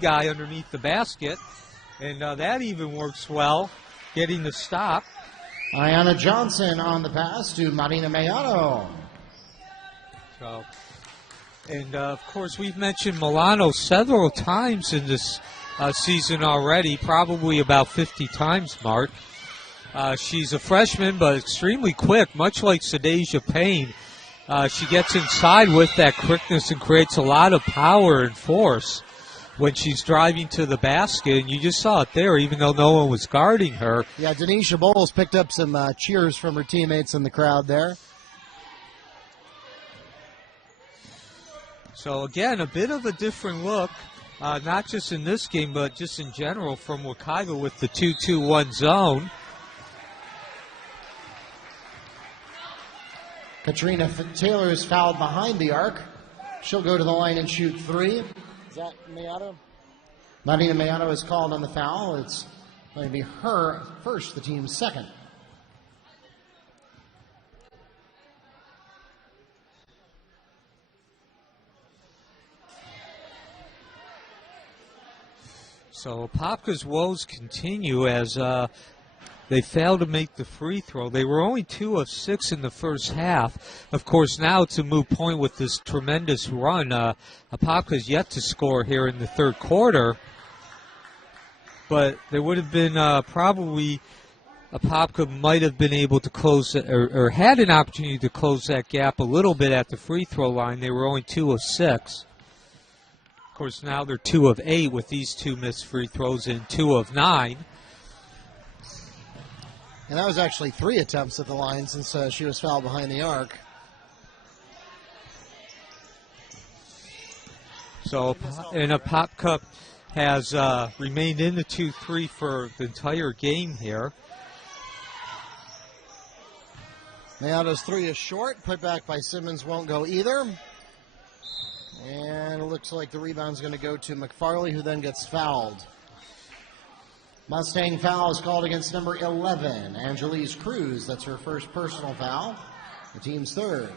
guy underneath the basket. And that even works well, getting the stop. Ayanna Johnson on the pass to Marina Mayano. So, and of course, we've mentioned Milano several times in this season already, probably about 50 times, Mark. She's a freshman, but extremely quick, much like Sadisha Payne. She gets inside with that quickness and creates a lot of power and force when she's driving to the basket. And you just saw it there, even though no one was guarding her. Yeah, Denisha Bowles picked up some cheers from her teammates in the crowd there. So, again, a bit of a different look, not just in this game, but just in general from Wekiva with the 2-2-1 zone. Katrina Taylor is fouled behind the arc. She'll go to the line and shoot 3. Is that Mayano? Marina Mayano is called on the foul. It's going to be her first, the team's second. So Apopka's woes continue as they failed to make the free throw. They were only 2 of 6 in the first half. Of course, now it's a moot point with this tremendous run. Apopka's yet to score here in the third quarter. But there would have been probably Apopka might have been able to close or had an opportunity to close that gap a little bit at the free throw line. They were only 2 of 6. Of course, now they're 2 of 8 with these 2 missed free throws and 2 of 9. And that was actually 3 attempts at the line since she was fouled behind the arc. So, and Apopka has remained in the 2-3 for the entire game here. Mayato's 3 is short. Put back by Simmons won't go either. And it looks like the rebound's going to go to McFarley, who then gets fouled. Mustang foul is called against number 11, Angelise Cruz. That's her first personal foul. The team's third.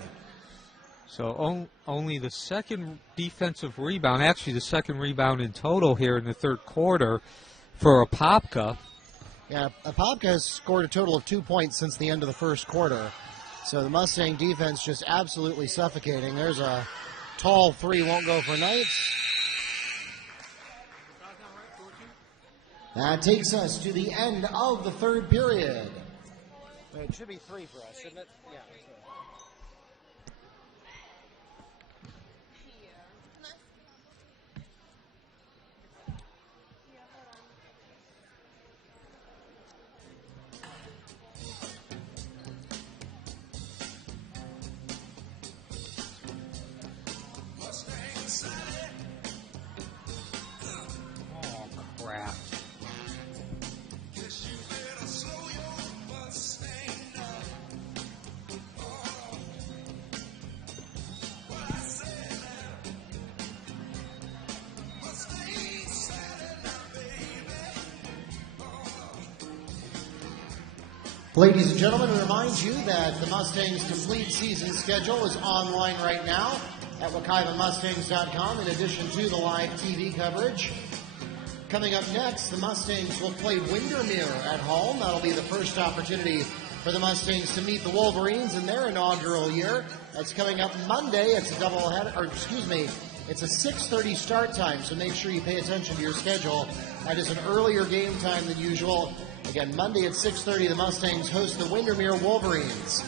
So only the second defensive rebound, actually the second rebound in total here in the third quarter for Apopka. Yeah, Apopka has scored a total of 2 points since the end of the first quarter. So the Mustang defense just absolutely suffocating. There's a tall 3, won't go for Knights. That takes us to the end of the third period. It should be 3 for us, shouldn't it? Yeah. Oh, crap. Ladies and gentlemen, we remind you that the Mustangs' complete season schedule is online right now at WekivaMustangs.com, in addition to the live TV coverage. Coming up next, the Mustangs will play Windermere at home. That'll be the first opportunity for the Mustangs to meet the Wolverines in their inaugural year. That's coming up Monday. It's a doubleheader, or excuse me, it's a 6:30 start time, so make sure you pay attention to your schedule. That is an earlier game time than usual. Again, Monday at 6:30, the Mustangs host the Windermere Wolverines.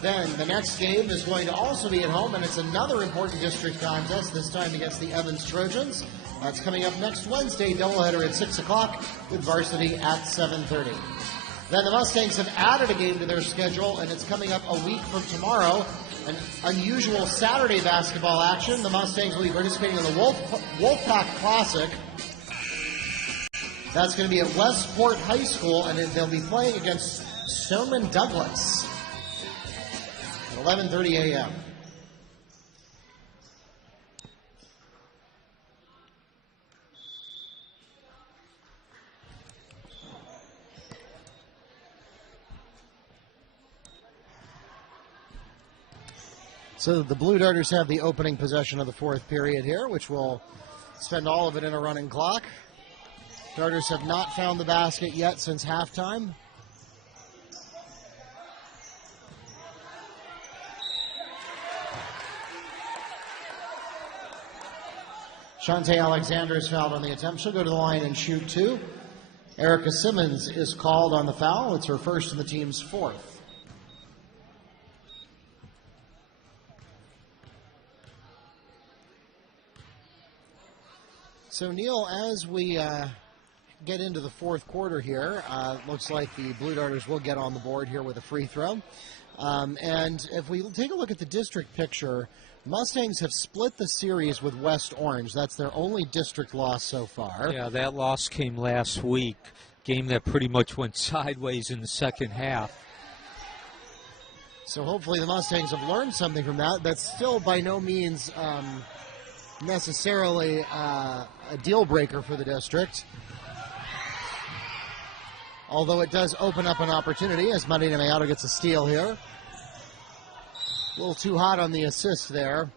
Then the next game is going to also be at home, and it's another important district contest, this time against the Evans Trojans. That's coming up next Wednesday, doubleheader at 6 o'clock with Varsity at 7:30. Then the Mustangs have added a game to their schedule, and it's coming up a week from tomorrow. An unusual Saturday basketball action. The Mustangs will be participating in the Wolfpack Classic. That's going to be at Westport High School, and they'll be playing against Stoneman Douglas at 11:30 a.m. So the Blue Darters have the opening possession of the fourth period here, which will spend all of it in a running clock. Darters have not found the basket yet since halftime. Shantae Alexander is fouled on the attempt. She'll go to the line and shoot 2. Erica Simmons is called on the foul. It's her first and the team's fourth. So, Neil, as we get into the fourth quarter here, looks like the Blue Darters will get on the board here with a free throw. And if we take a look at the district picture, Mustangs have split the series with West Orange. That's their only district loss so far. Yeah, that loss came last week. Game that pretty much went sideways in the second half. So hopefully the Mustangs have learned something from that. That's still by no means necessarily a deal breaker for the district. although it does open up an opportunity as Marina Mayado gets a steal here. A little too hot on the assist there.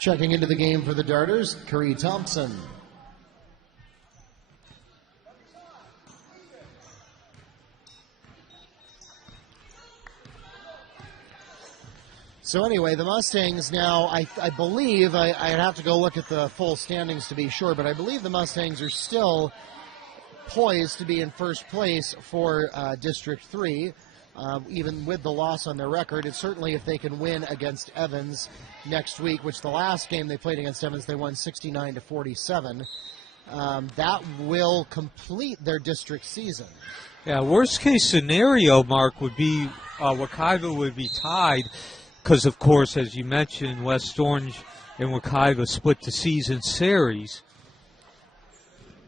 Checking into the game for the Darters, Curry Thompson. So anyway, the Mustangs now, I believe, I'd have to go look at the full standings to be sure, but I believe the Mustangs are still poised to be in first place for District 3, even with the loss on their record. It's certainly if they can win against Evans next week, which the last game they played against Evans, they won 69-47. That will complete their district season. Yeah, worst case scenario, Mark, would be Wekiva would be tied because, of course, as you mentioned, West Orange and Wekiva split the season series.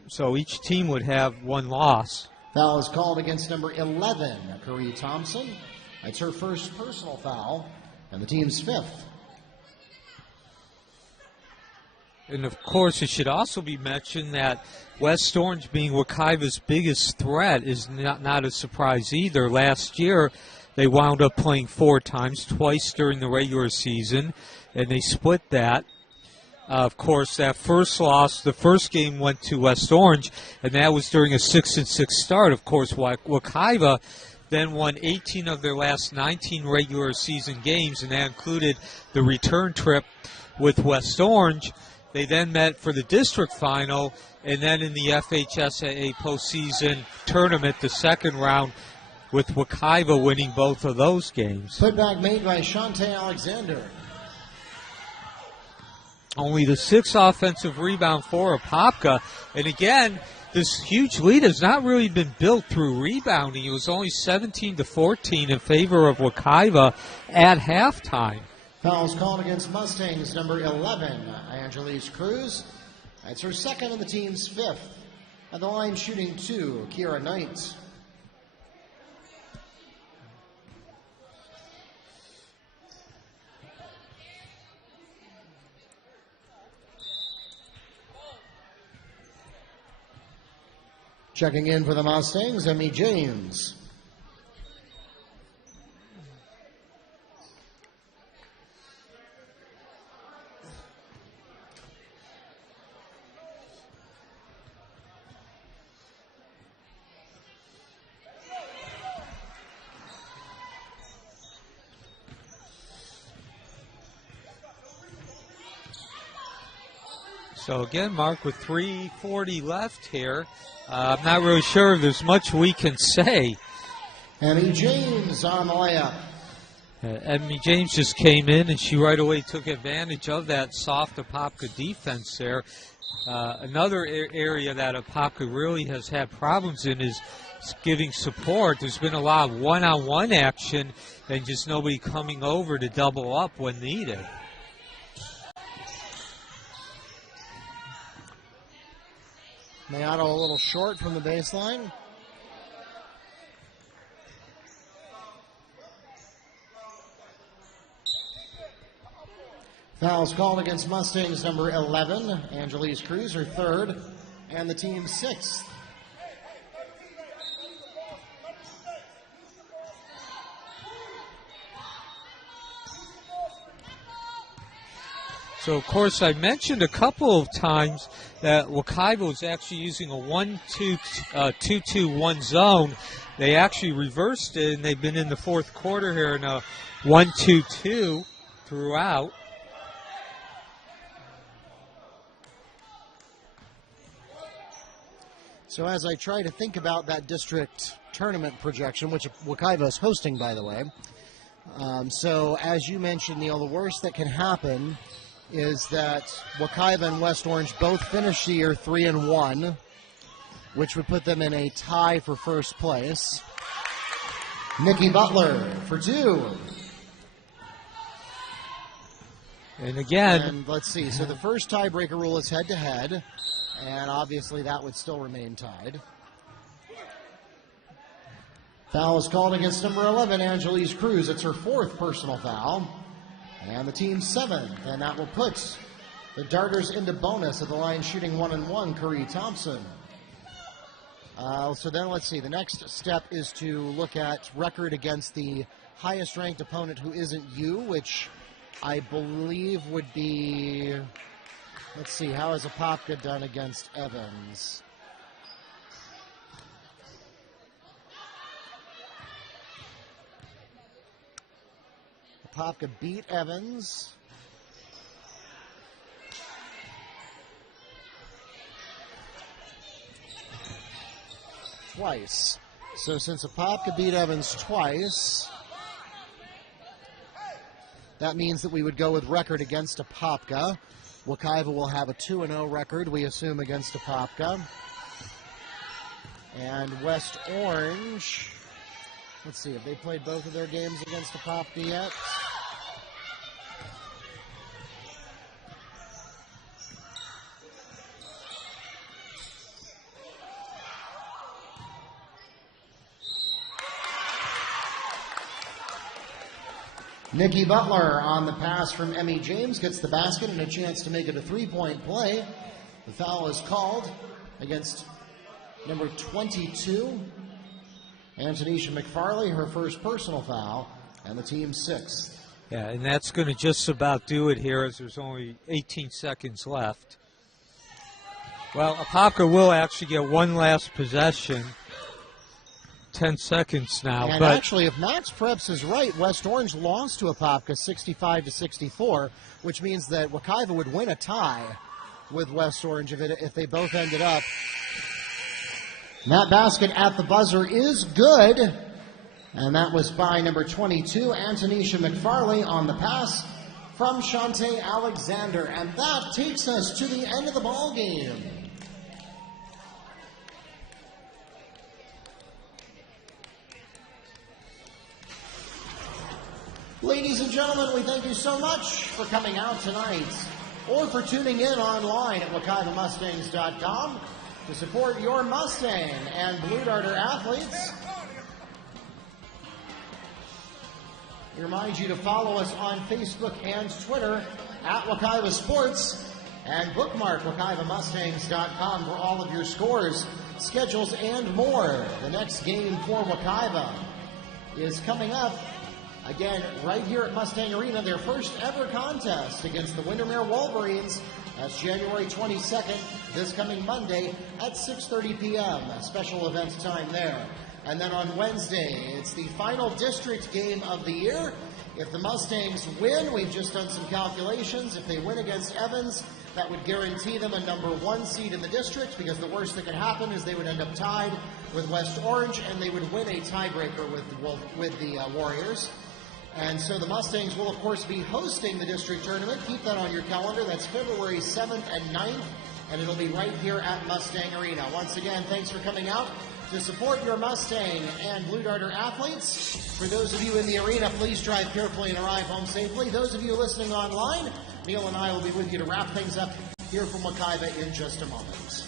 So each team would have one loss. Foul is called against number 11, Curry Thompson. That's her first personal foul, and the team's fifth. And, of course, it should also be mentioned that West Orange being Wekiva's biggest threat is not a surprise either. Last year, they wound up playing 4 times, twice during the regular season, and they split that. Of course, that first loss, the first game went to West Orange, and that was during a 6-6 start. Of course, Wekiva then won 18 of their last 19 regular season games, and that included the return trip with West Orange. They then met for the district final, and then in the FHSAA postseason tournament, the second round, with Wekiva winning both of those games. Putback made by Shante Alexander. Only the 6th offensive rebound for Apopka. And again, this huge lead has not really been built through rebounding. It was only 17-14 in favor of Wekiva at halftime. Fouls called against Mustangs, number 11, Angelise Cruz. That's her second and the team's fifth. At the line shooting 2, Kira Knight. Checking in for the Mustangs, Emmy James. So again, Mark, with 3:40 left here, I'm not really sure if there's much we can say. Emmy James on the layup. Emmy James just came in, and she right away took advantage of that soft Apopka defense there. Another area that Apopka really has had problems in is giving support. There's been a lot of one-on-one action and just nobody coming over to double up when needed. Mayado a little short from the baseline. Fouls called against Mustangs, number 11, Angelise Cruz, her third, and the team's sixth. So, of course, I mentioned a couple of times that Wekiva was actually using a 1-2-2-1 zone. They actually reversed it, and they've been in the fourth quarter here in a 1-2-2 throughout. So as I try to think about that district tournament projection, which Wekiva is hosting, by the way. So as you mentioned, Neil, the worst that can happen is that Wekiva and West Orange both finish the year 3-1, which would put them in a tie for first place. Nikki Butler for 2. And again, and let's see. So the first tiebreaker rule is head-to-head, and obviously that would still remain tied. Foul is called against number 11, Angelise Cruz. It's her fourth personal foul. And the team's seventh, and that will put The Darters into bonus at the line, shooting 1-1, Curry Thompson. So then let's see. The next step is to look at record against the highest ranked opponent who isn't you, which I believe would be, let's see, how has Apopka done against Evans? Apopka beat Evans. Twice. So since Apopka beat Evans twice, that means that we would go with record against Apopka. Wekiva will have a 2-0 record, we assume, against Apopka. And West Orange, let's see, have they played both of their games against Apopka yet? Nikki Butler on the pass from Emmy James gets the basket and a chance to make it a three-point play. The foul is called against number 22, Antonisha McFarley, her first personal foul, and the team's sixth. Yeah, and that's going to just about do it here as there's only 18 seconds left. Well, Apopka will actually get one last possession. 10 seconds now. And but actually, if Max Preps is right, West Orange lost to Apopka 65-64, which means that Wekiva would win a tie with West Orange if they both ended up. And that basket at the buzzer is good, and that was by number 22, Antonisha McFarley, on the pass from Shantae Alexander. And that takes us to the end of the ball game. Ladies and gentlemen, we thank you so much for coming out tonight or for tuning in online at WekivaMustangs.com to support your Mustang and Blue Darter athletes. We remind you to follow us on Facebook and Twitter at Wekiva Sports and bookmark WekivaMustangs.com for all of your scores, schedules, and more. The next game for Wekiva is coming up. Again, right here at Mustang Arena, their first ever contest against the Windermere Wolverines. That's January 22nd, this coming Monday at 6:30 p.m. A special event time there. And then on Wednesday, it's the final district game of the year. If the Mustangs win, we've just done some calculations. If they win against Evans, that would guarantee them a number 1 seed in the district, because the worst that could happen is they would end up tied with West Orange, and they would win a tiebreaker with the Warriors. And so the Mustangs will, of course, be hosting the district tournament. Keep that on your calendar. That's February 7th and 9th, and it'll be right here at Mustang Arena. Once again, thanks for coming out to support your Mustang and Blue Darter athletes. For those of you in the arena, please drive carefully and arrive home safely. Those of you listening online, Neil and I will be with you to wrap things up here from Wekiva in just a moment.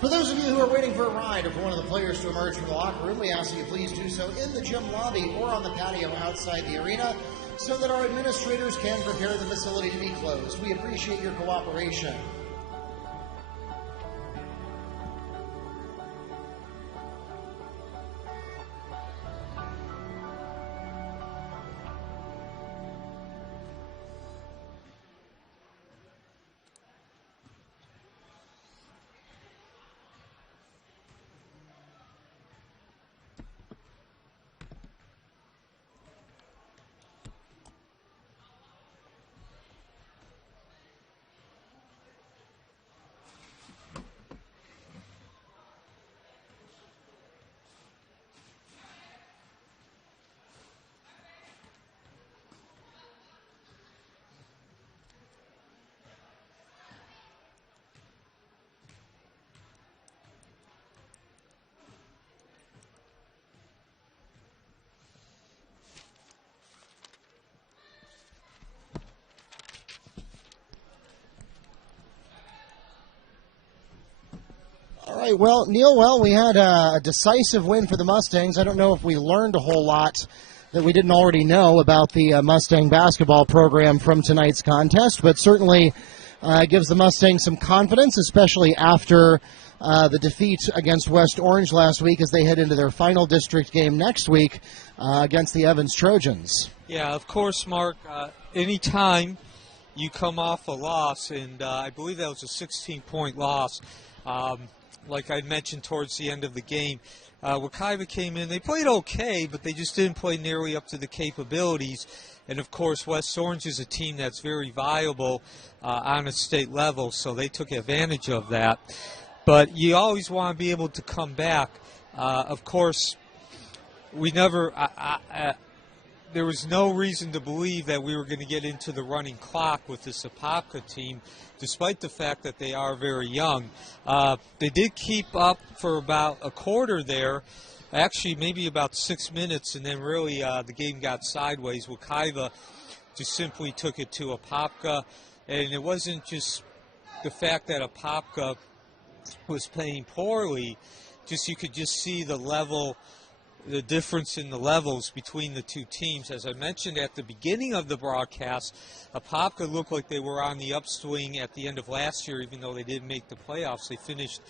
For those of you who are waiting for a ride or for one of the players to emerge from the locker room, we ask that you please do so in the gym lobby or on the patio outside the arena so that our administrators can prepare the facility to be closed. We appreciate your cooperation. right, well, Neil, we had a decisive win for the Mustangs. I don't know if we learned a whole lot that we didn't already know about the Mustang basketball program from tonight's contest, but certainly gives the Mustangs some confidence, especially after the defeat against West Orange last week as they head into their final district game next week against the Evans Trojans. Yeah, of course, Mark. Anytime you come off a loss, and I believe that was a 16-point loss, like I mentioned towards the end of the game, Wekiva came in. They played okay, but they just didn't play nearly up to the capabilities. And, of course, West Orange is a team that's very viable on a state level, so they took advantage of that. But you always want to be able to come back. Of course, we never there was no reason to believe that we were going to get into the running clock with this Apopka team, despite the fact that they are very young. They did keep up for about a quarter there, actually maybe about 6 minutes, and then really the game got sideways. Wekiva just simply took it to Apopka, and it wasn't just the fact that Apopka was playing poorly, just you could just see the level, the difference in the levels between the two teams. As I mentioned at the beginning of the broadcast, Apopka looked like they were on the upswing at the end of last year, even though they didn't make the playoffs. They finished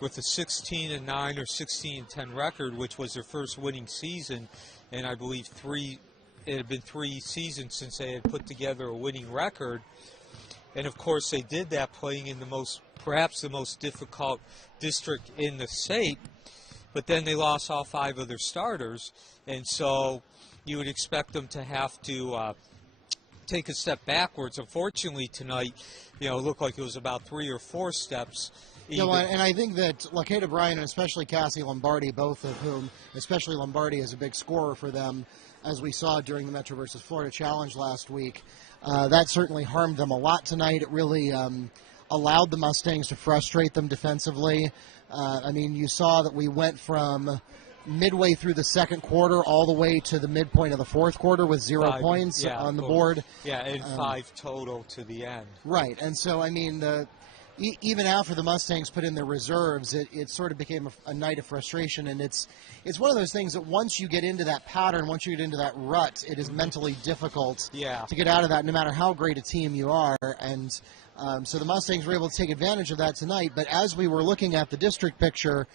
with a 16-9 or 16-10 record, which was their first winning season, and I believe it had been 3 seasons since they had put together a winning record. And of course, they did that playing in perhaps the most difficult district in the state. But then they lost all 5 of their starters, and so you would expect them to have to take a step backwards. Unfortunately, tonight, it looked like it was about 3 or 4 steps. Yeah, well, and I think that Lakeda Bryan and especially Cassie Lombardi, both of whom, especially Lombardi, is a big scorer for them, as we saw during the Metro versus Florida Challenge last week. That certainly harmed them a lot tonight. It really allowed the Mustangs to frustrate them defensively. You saw that we went from midway through the second quarter all the way to the midpoint of the fourth quarter with 0 points on the board. Yeah, and 5 total to the end. Right, and so, even after the Mustangs put in their reserves, it sort of became a night of frustration, and it's one of those things that once you get into that pattern, once you get into that rut, it is mentally difficult to get out of that, no matter how great a team you are. And so the Mustangs were able to take advantage of that tonight. But as we were looking at the district picture,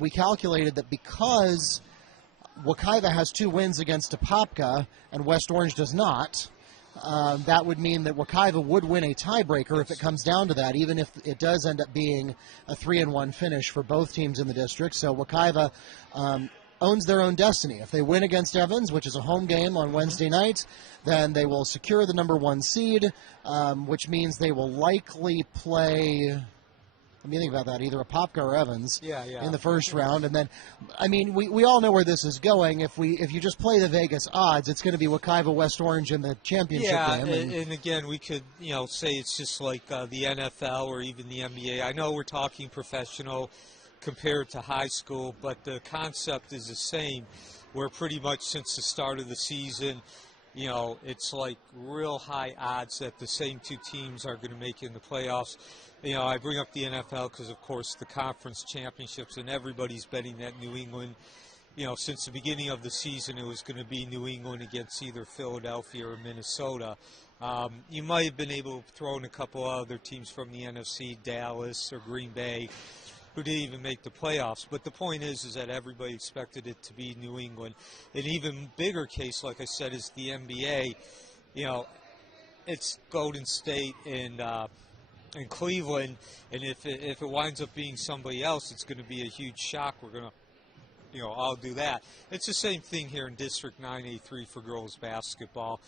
we calculated that because Wekiva has 2 wins against Apopka and West Orange does not, that would mean that Wekiva would win a tiebreaker if it comes down to that, even if it does end up being a 3-1 finish for both teams in the district. So Wekiva owns their own destiny. If they win against Evans, which is a home game on Wednesday night, then they will secure the number 1 seed, which means they will likely play, let me think about that, either Apopka or Evans in the first round. And then, we all know where this is going. If you just play the Vegas odds, it's going to be Wekiva West Orange in the championship game. And again, we could say it's just like the NFL or even the NBA. I know we're talking professional compared to high school, but the concept is the same, where pretty much since the start of the season, it's like real high odds that the same 2 teams are going to make it in the playoffs. I bring up the NFL because, of course, the conference championships, and everybody's betting that New England, since the beginning of the season, it was going to be New England against either Philadelphia or Minnesota. You might have been able to throw in a couple other teams from the NFC, Dallas or Green Bay, who didn't even make the playoffs. But the point is that everybody expected it to be New England. An even bigger case, like I said, is the NBA. It's Golden State and Cleveland, and if it winds up being somebody else, it's going to be a huge shock. We're going to, all do that. It's the same thing here in District 9A3 for girls basketball.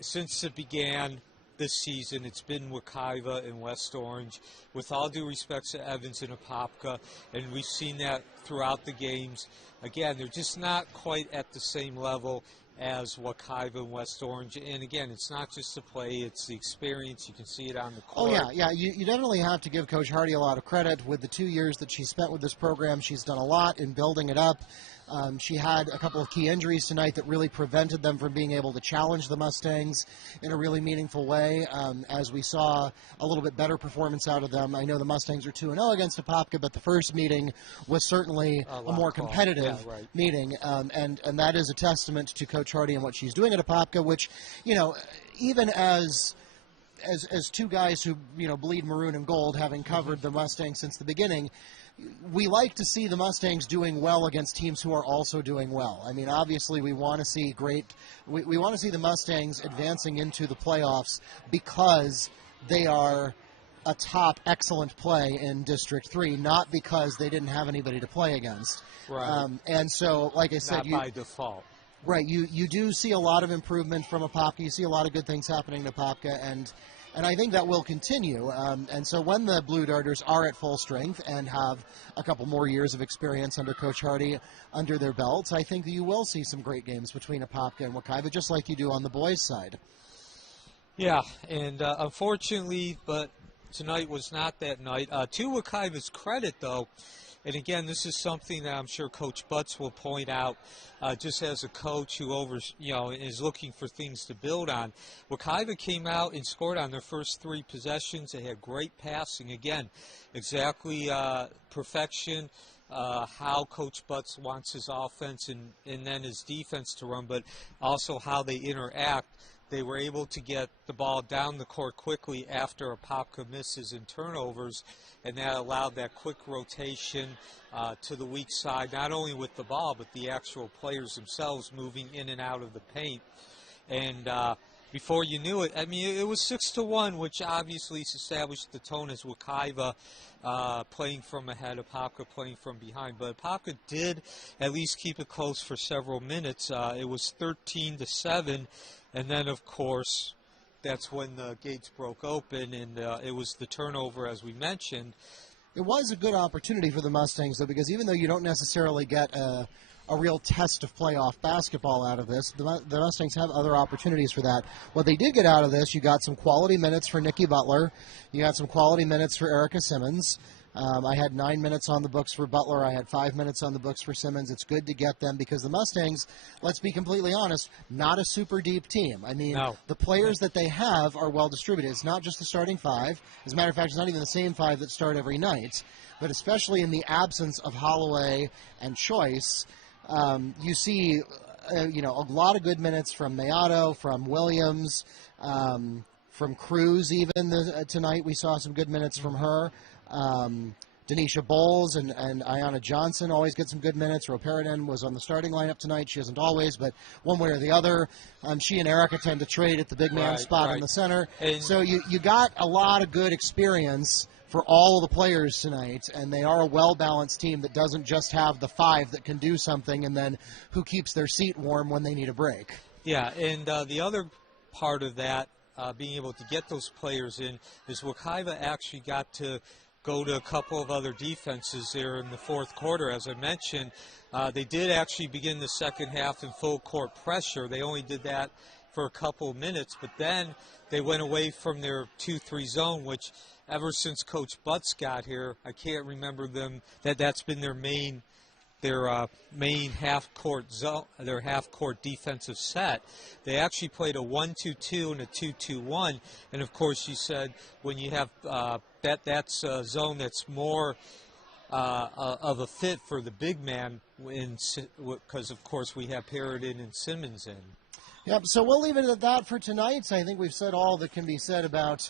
Since it began this season, it's been Wekiva and West Orange, with all due respect to Evans and Apopka, and we've seen that throughout the games. Again, they're just not quite at the same level as Wekiva and West Orange. And again, it's not just the play, it's the experience. You can see it on the court. Oh, yeah. You definitely have to give Coach Hardy a lot of credit. With the 2 years that she spent with this program, she's done a lot in building it up. She had a couple of key injuries tonight that really prevented them from being able to challenge the Mustangs in a really meaningful way. As we saw a little bit better performance out of them. I know the Mustangs are 2-0 against Apopka, but the first meeting was certainly a more competitive meeting, and that is a testament to Coach Hardy and what she's doing at Apopka, which, you know, even as two guys who, you know, bleed maroon and gold, having covered the Mustangs since the beginning, we like to see the Mustangs doing well against teams who are also doing well. I mean, obviously, we want to see we want to see the Mustangs advancing into the playoffs because they are a top excellent play in District 3, not because they didn't have anybody to play against. Right. And so, like I said, not by default. Right. You do see a lot of improvement from Apopka. You see a lot of good things happening to Apopka, and I think that will continue. And so when the Blue Darters are at full strength and have a couple more years of experience under Coach Hardy under their belts, I think that you will see some great games between Apopka and Wekiva, just like you do on the boys' side. Yeah, and unfortunately, but tonight was not that night. To Wekiva's credit, though, and again, this is something that I'm sure Coach Butts will point out, just as a coach who is looking for things to build on. Wekiva came out and scored on their first 3 possessions. They had great passing. Again, exactly perfection, how Coach Butts wants his offense and then his defense to run, but also how they interact. They were able to get the ball down the court quickly after Apopka misses and turnovers, and that allowed that quick rotation to the weak side, not only with the ball, but the actual players themselves moving in and out of the paint. And before you knew it, I mean, it was 6-1, which obviously established the tone as Wekiva playing from ahead, Apopka playing from behind. But Apopka did at least keep it close for several minutes. It was 13-7. And then, of course, that's when the gates broke open, and it was the turnover, as we mentioned. It was a good opportunity for the Mustangs, though, because even though you don't necessarily get a real test of playoff basketball out of this, the Mustangs have other opportunities for that. What they did get out of this, you got some quality minutes for Nikki Butler. You got some quality minutes for Erica Simmons. I had 9 minutes on the books for Butler. I had 5 minutes on the books for Simmons. It's good to get them because the Mustangs, let's be completely honest, not a super deep team. I mean, the players that they have are well distributed. It's not just the starting 5. As a matter of fact, it's not even the same 5 that start every night. But especially in the absence of Holloway and Choice, you see a lot of good minutes from Mayato, from Williams, from Cruz even tonight. We saw some good minutes from her. Denisha Bowles and Ayanna Johnson always get some good minutes. Roperidin was on the starting lineup tonight. She isn't always, but one way or the other. She and Erica tend to trade at the big man spot in the center. And so you got a lot of good experience for all of the players tonight, and they are a well-balanced team that doesn't just have the 5 that can do something and then who keeps their seat warm when they need a break. Yeah, and the other part of that, being able to get those players in, is Wekiva actually got to go to a couple of other defenses there in the fourth quarter. As I mentioned, they did actually begin the second half in full court pressure. They only did that for a couple of minutes, but then they went away from their 2-3 zone, which ever since Coach Butts got here, I can't remember them that's been their main half-court zone, their half-court defensive set. They actually played a 1-2-2 and a 2-2-1, and of course, you said when you have that's a zone that's more of a fit for the big man, because of course we have Paradin and Simmons in. Yep. So we'll leave it at that for tonight. I think we've said all that can be said about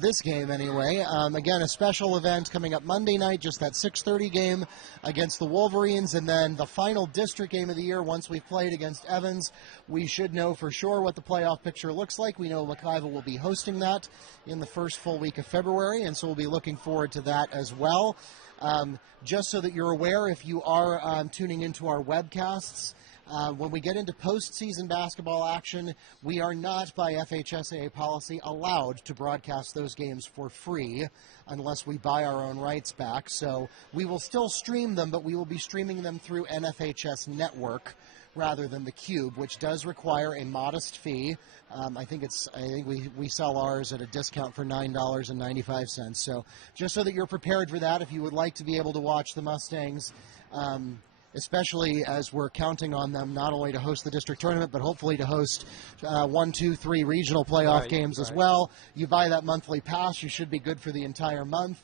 this game anyway. Again, a special event coming up Monday night, just that 6:30 game against the Wolverines, and then the final district game of the year. Once we've played against Evans, we should know for sure what the playoff picture looks like. We know Wekiva will be hosting that in the first full week of February, and so we'll be looking forward to that as well. Just so that you're aware, if you are tuning into our webcasts, when we get into postseason basketball action, we are not, by FHSAA policy, allowed to broadcast those games for free unless we buy our own rights back. So we will still stream them, but we will be streaming them through NFHS Network rather than the Cube, which does require a modest fee. I think we sell ours at a discount for $9.95. So just so that you're prepared for that, if you would like to be able to watch the Mustangs especially as we're counting on them not only to host the district tournament, but hopefully to host 1, 2, 3 regional playoff games as well. You buy that monthly pass, you should be good for the entire month.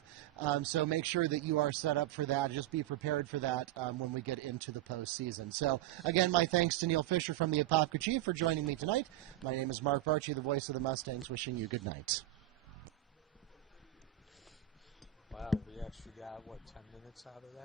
So make sure that you are set up for that. Just be prepared for that when we get into the postseason. So, again, my thanks to Neil Fisher from the Apopka Chief for joining me tonight. My name is Mark Barchi, the voice of the Mustangs, wishing you good night. Wow, we actually got, 10 minutes out of that?